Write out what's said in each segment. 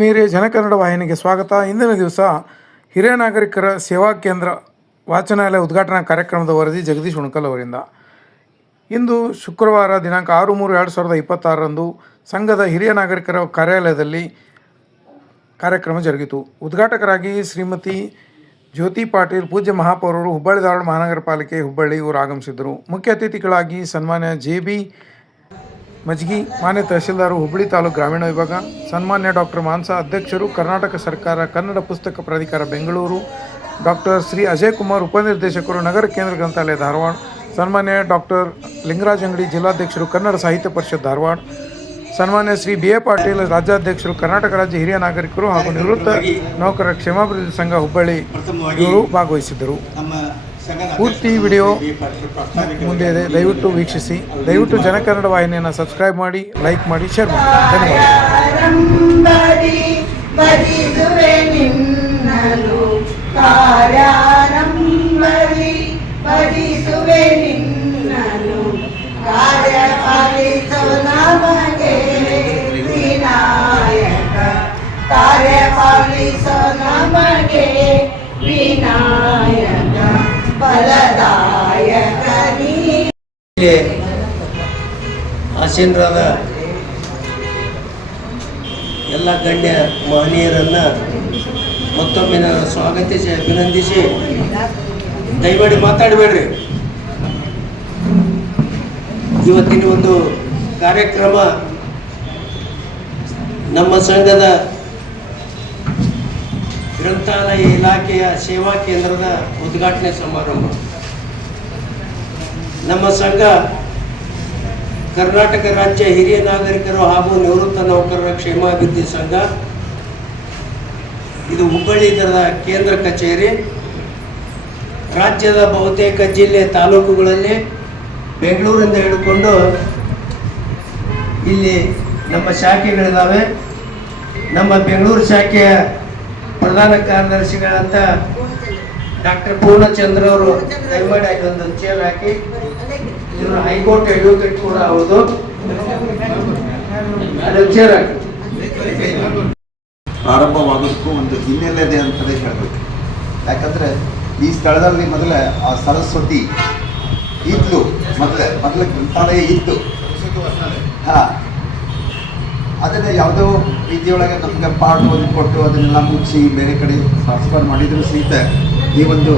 ಆತ್ಮೀಯರೇ, ಜನಕನ್ನಡ ವಾಹಿನಿಗೆ ಸ್ವಾಗತ. ಇಂದಿನ ದಿವಸ ಹಿರಿಯ ನಾಗರಿಕರ ಸೇವಾ ಕೇಂದ್ರ ವಾಚನಾಲಯ ಉದ್ಘಾಟನಾ ಕಾರ್ಯಕ್ರಮದ ವರದಿ ಜಗದೀಶ್ ಹುಣಕಲ್ ಅವರಿಂದ. ಇಂದು ಶುಕ್ರವಾರ ದಿನಾಂಕ 6/3/2026ರಂದು ಸಂಘದ ಹಿರಿಯ ನಾಗರಿಕರ ಕಾರ್ಯಾಲಯದಲ್ಲಿ ಕಾರ್ಯಕ್ರಮ ಜರುಗಿತು. ಉದ್ಘಾಟಕರಾಗಿ ಶ್ರೀಮತಿ ಜ್ಯೋತಿ ಪಾಟೀಲ್, ಪೂಜ್ಯ ಮಹಾಪೌರರು, ಹುಬ್ಬಳ್ಳಿ ಧಾರವಾಡ ಮಹಾನಗರ ಪಾಲಿಕೆ ಹುಬ್ಬಳ್ಳಿ ಇವರು ಆಗಮಿಸಿದ್ದರು. ಮುಖ್ಯ ಅತಿಥಿಗಳಾಗಿ ಸನ್ಮಾನ್ಯ JB ಮಜ್ಗಿ, ಮಾನ್ಯ ತಹಶೀಲ್ದಾರು, ಹುಬ್ಬಳ್ಳಿ ತಾಲೂಕು ಗ್ರಾಮೀಣ ವಿಭಾಗ, ಸನ್ಮಾನ್ಯ ಡಾಕ್ಟರ್ ಮಾನ್ಸಾ, ಅಧ್ಯಕ್ಷರು, ಕರ್ನಾಟಕ ಸರ್ಕಾರ ಕನ್ನಡ ಪುಸ್ತಕ ಪ್ರಾಧಿಕಾರ ಬೆಂಗಳೂರು, ಡಾಕ್ಟರ್ ಶ್ರೀ ಅಜಯ್ ಕುಮಾರ್, ಉಪನಿರ್ದೇಶಕರು, ನಗರ ಕೇಂದ್ರ ಗ್ರಂಥಾಲಯ ಧಾರವಾಡ, ಸನ್ಮಾನ್ಯ ಡಾಕ್ಟರ್ ಲಿಂಗರಾಜ್ ಅಂಗಡಿ, ಜಿಲ್ಲಾಧ್ಯಕ್ಷರು, ಕನ್ನಡ ಸಾಹಿತ್ಯ ಪರಿಷತ್ ಧಾರವಾಡ, ಸನ್ಮಾನ್ಯ ಶ್ರೀ BA ಪಾಟೀಲ್, ರಾಜ್ಯಾಧ್ಯಕ್ಷರು, ಕರ್ನಾಟಕ ರಾಜ್ಯ ಹಿರಿಯ ನಾಗರಿಕರು ಹಾಗೂ ನಿವೃತ್ತ ನೌಕರರ ಕ್ಷೇಮಾಭಿವೃದ್ಧಿ ಸಂಘ ಹುಬ್ಬಳ್ಳಿ ಇವರು ಭಾಗವಹಿಸಿದ್ದರು. ಪೂರ್ತಿ ವಿಡಿಯೋ ಮುಂದೆ ಇದೆ, ದಯವಿಟ್ಟು ವೀಕ್ಷಿಸಿ. ದಯವಿಟ್ಟು ಜನಕನ್ನಡ ವಾಹಿನಿಯನ್ನು ಸಬ್ಸ್ಕ್ರೈಬ್ ಮಾಡಿ, ಲೈಕ್ ಮಾಡಿ, ಶೇರ್ ಮಾಡಿ. ಆಸೀನರಾದ ಎಲ್ಲ ಗಣ್ಯ ಮಹನೀಯರನ್ನು ಮತ್ತೊಮ್ಮೆ ನಾನು ಸ್ವಾಗತಿಸಿ ಅಭಿನಂದಿಸಿ, ದಯಮಾಡಿ ಮಾತಾಡಬೇಡ್ರಿ. ಇವತ್ತಿನ ಒಂದು ಕಾರ್ಯಕ್ರಮ ನಮ್ಮ ಸಂಘದ ಗ್ರಂಥಾಲಯ ಇಲಾಖೆಯ ಸೇವಾ ಕೇಂದ್ರದ ಉದ್ಘಾಟನೆ ಸಮಾರಂಭ. ನಮ್ಮ ಸಂಘ ಕರ್ನಾಟಕ ರಾಜ್ಯ ಹಿರಿಯ ನಾಗರಿಕರು ಹಾಗೂ ನಿವೃತ್ತ ನೌಕರರ ಕ್ಷೇಮಾಭಿವೃದ್ಧಿ ಸಂಘ. ಇದು ಹುಬ್ಬಳ್ಳಿ ಇದರ ಕೇಂದ್ರ ಕಚೇರಿ. ರಾಜ್ಯದ ಬಹುತೇಕ ಜಿಲ್ಲೆ ತಾಲೂಕುಗಳಲ್ಲಿ ಬೆಂಗಳೂರಿಂದ ಹಿಡ್ಕೊಂಡು ಇಲ್ಲಿ ನಮ್ಮ ಶಾಖೆಗಳಿದ್ದಾವೆ. ನಮ್ಮ ಬೆಂಗಳೂರು ಶಾಖೆಯ ಪ್ರಧಾನ ಕಾರ್ಯದರ್ಶಿಗಳಂತ ಡಾಕ್ಟರ್ ಪೂರ್ಣಚಂದ್ರ ಅವರು ದಯಮಾಡಿ ಒಂದು ಚೇರ್ ಹಾಕಿ. ಇವರು ಹೈಕೋರ್ಟ್ ಅಡ್ವೊಕೇಟ್ ಕೂಡ ಹೌದು. ಚೇರ್ ಹಾಕಿ. ಪ್ರಾರಂಭವಾಗೋದಕ್ಕೂ ಒಂದು ಹಿನ್ನೆಲೆ ಇದೆ ಅಂತಲೇ ಹೇಳಬೇಕು. ಯಾಕಂದರೆ ಈ ಸ್ಥಳದಲ್ಲಿ ಮೊದಲ ಆ ಸರಸ್ವತಿ ಇದ್ಲು, ಮೊದಲ ಗ್ರಂಥಾಲಯ ಇತ್ತು. ಅದನ್ನೇ ಯಾವುದೋ ರೀತಿಯೊಳಗೆ ನಮಗೆ ಪಾರ್ಟ್ ಒಂದು ಕೊಟ್ಟು ಅದನ್ನೆಲ್ಲ ಮುಚ್ಚಿ ಬೇರೆ ಕಡೆ ಟ್ರಾನ್ಸ್ಫರ್ ಮಾಡಿದರೂ ಸಹಿತ ಈ ಒಂದು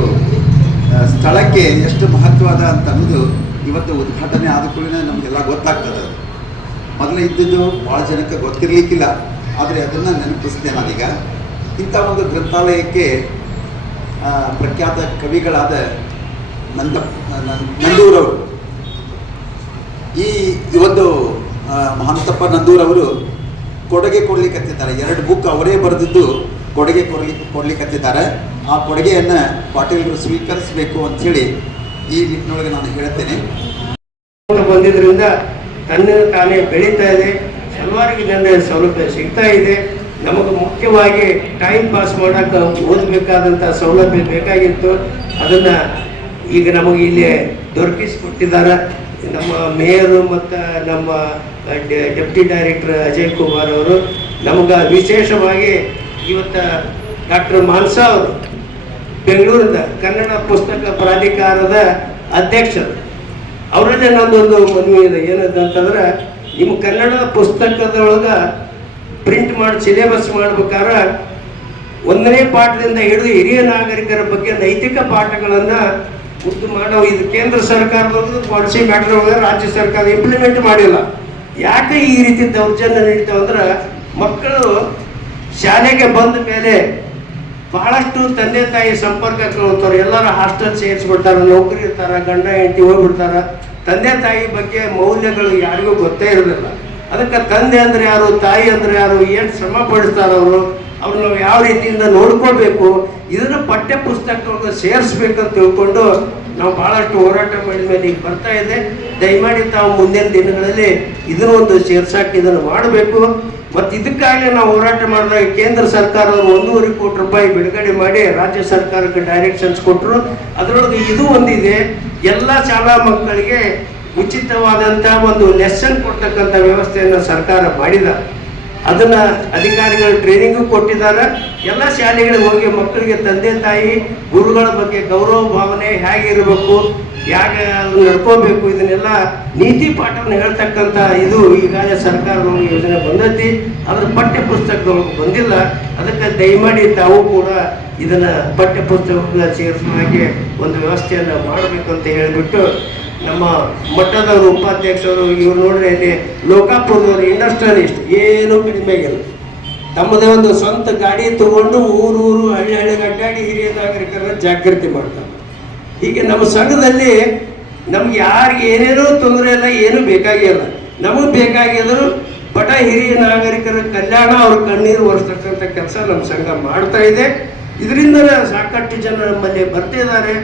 ಸ್ಥಳಕ್ಕೆ ಎಷ್ಟು ಮಹತ್ವದ ಅಂತ ಅನ್ನೋದು ಇವತ್ತು ಉದ್ಘಾಟನೆ ಆದ ಕೂಡಲೇ ನಮಗೆಲ್ಲ ಗೊತ್ತಾಗ್ತದೆ. ಅದು ಮೊದಲು ಇದ್ದದ್ದು ಭಾಳ ಜನಕ್ಕೆ ಗೊತ್ತಿರಲಿಕ್ಕಿಲ್ಲ, ಆದರೆ ಅದನ್ನು ನೆನಪಿಸ್ತೇನೆ ನಾನೀಗ. ಇಂಥ ಒಂದು ಗ್ರಂಥಾಲಯಕ್ಕೆ ಪ್ರಖ್ಯಾತ ಕವಿಗಳಾದ ನಂದೂರವರು, ಈ ಒಂದು ಮಹಂತಪ್ಪ ನಂದೂರವರು ಕೊಡುಗೆ ಕೊಡ್ಲಿಕ್ಕತ್ತಿದ್ದಾರೆ. 2 ಬುಕ್ ಅವರೇ ಬರೆದಿದ್ದು ಕೊಡುಗೆ ಕೊಡ್ಲಿಕ್ಕತ್ತಿದ್ದಾರೆ. ಆ ಕೊಡುಗೆಯನ್ನು ಪಾಟೀಲರು ಸ್ವೀಕರಿಸಬೇಕು ಅಂಥೇಳಿ ಈ ನಿಟ್ಟಿನೊಳಗೆ ನಾನು ಹೇಳ್ತೇನೆ. ಬಂದಿದ್ದರಿಂದ ತನ್ನ ತಾನೇ ಬೆಳೀತಾ ಇದೆ, ಹಲವಾರಿಗೆ ನನ್ನ ಸೌಲಭ್ಯ ಸಿಗ್ತಾ ಇದೆ. ನಮಗೆ ಮುಖ್ಯವಾಗಿ ಟೈಮ್ ಪಾಸ್ ಮಾಡೋಕ್ಕೆ ಓದಬೇಕಾದಂಥ ಸೌಲಭ್ಯ ಬೇಕಾಗಿತ್ತು. ಅದನ್ನು ಈಗ ನಮಗೆ ಇಲ್ಲಿ ದೊರಕಿಸಿಕೊಟ್ಟಿದ್ದಾರೆ ನಮ್ಮ ಮೇಯರು ಮತ್ತು ನಮ್ಮ ಡೆಪ್ಟಿ ಡೈರೆಕ್ಟರ್ ಅಜಯ್ ಕುಮಾರ್ ಅವರು. ನಮಗೆ ವಿಶೇಷವಾಗಿ ಇವತ್ತು ಡಾಕ್ಟರ್ ಮಾನ್ಸಾ ಅವರು ಬೆಂಗಳೂರಿನ ಕನ್ನಡ ಪುಸ್ತಕ ಪ್ರಾಧಿಕಾರದ ಅಧ್ಯಕ್ಷರು. ಅವರಲ್ಲೇ ನನ್ನೊಂದು ಮನವಿ ಇದೆ. ಏನಂತಂದ್ರೆ, ನಿಮ್ಮ ಕನ್ನಡ ಪುಸ್ತಕದೊಳಗೆ ಪ್ರಿಂಟ್ ಮಾಡಿ ಸಿಲೆಬಸ್ ಮಾಡ್ಬೇಕಾದ್ರೆ 1ನೇ ಪಾಠದಿಂದ ಹಿಡಿದು ಹಿರಿಯ ನಾಗರಿಕರ ಬಗ್ಗೆ ನೈತಿಕ ಪಾಠಗಳನ್ನು ಉದ್ದು ಮಾಡೋ. ಇದು ಕೇಂದ್ರ ಸರ್ಕಾರದವ್ರದ್ದು ಪಾಲಿಸಿ ಮ್ಯಾಟರ್ ಒಳಗೆ ರಾಜ್ಯ ಸರ್ಕಾರ ಇಂಪ್ಲಿಮೆಂಟ್ ಮಾಡಿಲ್ಲ. ಯಾಕೆ ಈ ರೀತಿ ದೌರ್ಜನ್ಯ ನಡೀತಾವಂದ್ರೆ, ಮಕ್ಕಳು ಶಾಲೆಗೆ ಬಂದ ಮೇಲೆ ಬಹಳಷ್ಟು ತಂದೆ ತಾಯಿ ಸಂಪರ್ಕಕ್ಕೆ ಹೋಗ್ತಾರೆ. ಎಲ್ಲರೂ ಹಾಸ್ಟೆಲ್ ಸೇರಿಸ್ಬಿಡ್ತಾರೆ, ನೌಕರಿ ಇರ್ತಾರೆ, ಗಂಡ ಹೆಂಡತಿ ಹೋಗ್ಬಿಡ್ತಾರೆ. ತಂದೆ ತಾಯಿ ಬಗ್ಗೆ ಮೌಲ್ಯಗಳು ಯಾರಿಗೂ ಗೊತ್ತೇ ಇರೋದಿಲ್ಲ. ಅದಕ್ಕೆ ತಂದೆ ಅಂದರೆ ಯಾರು, ತಾಯಿ ಅಂದರೆ ಯಾರು, ಏನು ಶ್ರಮ ಪಡಿಸ್ತಾರೆ ಅವ್ರು ನಾವು ಯಾವ ರೀತಿಯಿಂದ ನೋಡ್ಕೊಳ್ಬೇಕು, ಇದನ್ನು ಪಠ್ಯ ಪುಸ್ತಕವನ್ನು ಸೇರಿಸ್ಬೇಕಂತ ತಿಳ್ಕೊಂಡು ನಾವು ಭಾಳಷ್ಟು ಹೋರಾಟ ಮಾಡಿದ ಮೇಲೆ ಈಗ ಬರ್ತಾ ಇದೆ. ದಯಮಾಡಿ ತಾವು ಮುಂದಿನ ದಿನಗಳಲ್ಲಿ ಇದನ್ನು ಒಂದು ಸೇರ್ಸಾಕಿ ಇದನ್ನು ಮಾಡಬೇಕು. ಮತ್ತು ಇದಕ್ಕಾಗಿ ನಾವು ಹೋರಾಟ ಮಾಡಿದಾಗ ಕೇಂದ್ರ ಸರ್ಕಾರ $1.5 ಕೋಟಿ ರೂಪಾಯಿ ಬಿಡುಗಡೆ ಮಾಡಿ ರಾಜ್ಯ ಸರ್ಕಾರಕ್ಕೆ ಡೈರೆಕ್ಷನ್ಸ್ ಕೊಟ್ಟರು. ಅದರೊಳಗೆ ಇದು ಒಂದಿದೆ, ಎಲ್ಲ ಶಾಲಾ ಮಕ್ಕಳಿಗೆ ಉಚಿತವಾದಂಥ ಒಂದು ಲೆಸನ್ ಕೊಡ್ತಕ್ಕಂಥ ವ್ಯವಸ್ಥೆಯನ್ನು ಸರ್ಕಾರ ಮಾಡಿದ. ಅದನ್ನ ಅಧಿಕಾರಿಗಳು ಟ್ರೈನಿಂಗು ಕೊಟ್ಟಿದ್ದಾರೆ. ಎಲ್ಲ ಶಾಲೆಗಳಿಗೆ ಹೋಗಿ ಮಕ್ಕಳಿಗೆ ತಂದೆ ತಾಯಿ ಗುರುಗಳ ಬಗ್ಗೆ ಗೌರವ ಭಾವನೆ ಹೇಗಿರಬೇಕು, ಯಾಕೆ ನಡ್ಕೋಬೇಕು, ಇದನ್ನೆಲ್ಲ ನೀತಿ ಪಾಠವನ್ನು ಹೇಳ್ತಕ್ಕಂಥ ಇದು ಈಗಾಗಲೇ ಸರ್ಕಾರದೊಳಗೆ ಯೋಜನೆ ಬಂದೈತಿ. ಅದ್ರ ಪಠ್ಯ ಪುಸ್ತಕದೊಳಗೆ ಬಂದಿಲ್ಲ. ಅದಕ್ಕೆ ದಯಮಾಡಿ ತಾವು ಕೂಡ ಇದನ್ನ ಪಠ್ಯ ಪುಸ್ತಕ ಸೇರಿಸುವ ಹಾಗೆ ಒಂದು ವ್ಯವಸ್ಥೆಯನ್ನು ಮಾಡಬೇಕು ಅಂತ ಹೇಳಿಬಿಟ್ಟು, ನಮ್ಮ ಮಠದವರು ಉಪಾಧ್ಯಕ್ಷರು ಇವ್ರು ನೋಡ್ರಿ, ಇಲ್ಲಿ ಲೋಕಾಪುರದವರು ಇಂಡಸ್ಟ್ರಿಯಲಿಸ್ಟ್ ಏನೂ ಕಡಿಮೆ ಆಗಿಲ್ಲ. ತಮ್ಮದೇ ಒಂದು ಸ್ವಂತ ಗಾಡಿ ತಗೊಂಡು ಊರು ಹಳ್ಳಿ ಅಡ್ಡಾಡಿ ಹಿರಿಯ ನಾಗರಿಕರನ್ನ ಜಾಗೃತಿ ಮಾಡ್ತಾರೆ. ಹೀಗೆ ನಮ್ಮ ಸಂಘದಲ್ಲಿ ನಮ್ಗೆ ಯಾರಿಗೆ ಏನೇನೋ ತೊಂದರೆ ಇಲ್ಲ, ಏನೂ ಬೇಕಾಗಿಲ್ಲ. ನಮಗೆ ಬೇಕಾಗಿದ್ರು ಬಡ ಹಿರಿಯ ನಾಗರಿಕರ ಕಲ್ಯಾಣ, ಅವ್ರ ಕಣ್ಣೀರು ಒರೆಸ್ತಕ್ಕಂಥ ಕೆಲಸ ನಮ್ಮ ಸಂಘ ಮಾಡ್ತಾ ಇದೆ. ಇದರಿಂದ ಸಾಕಷ್ಟು ಜನ ನಮ್ಮಲ್ಲಿ ಬರ್ತಿದ್ದಾರೆ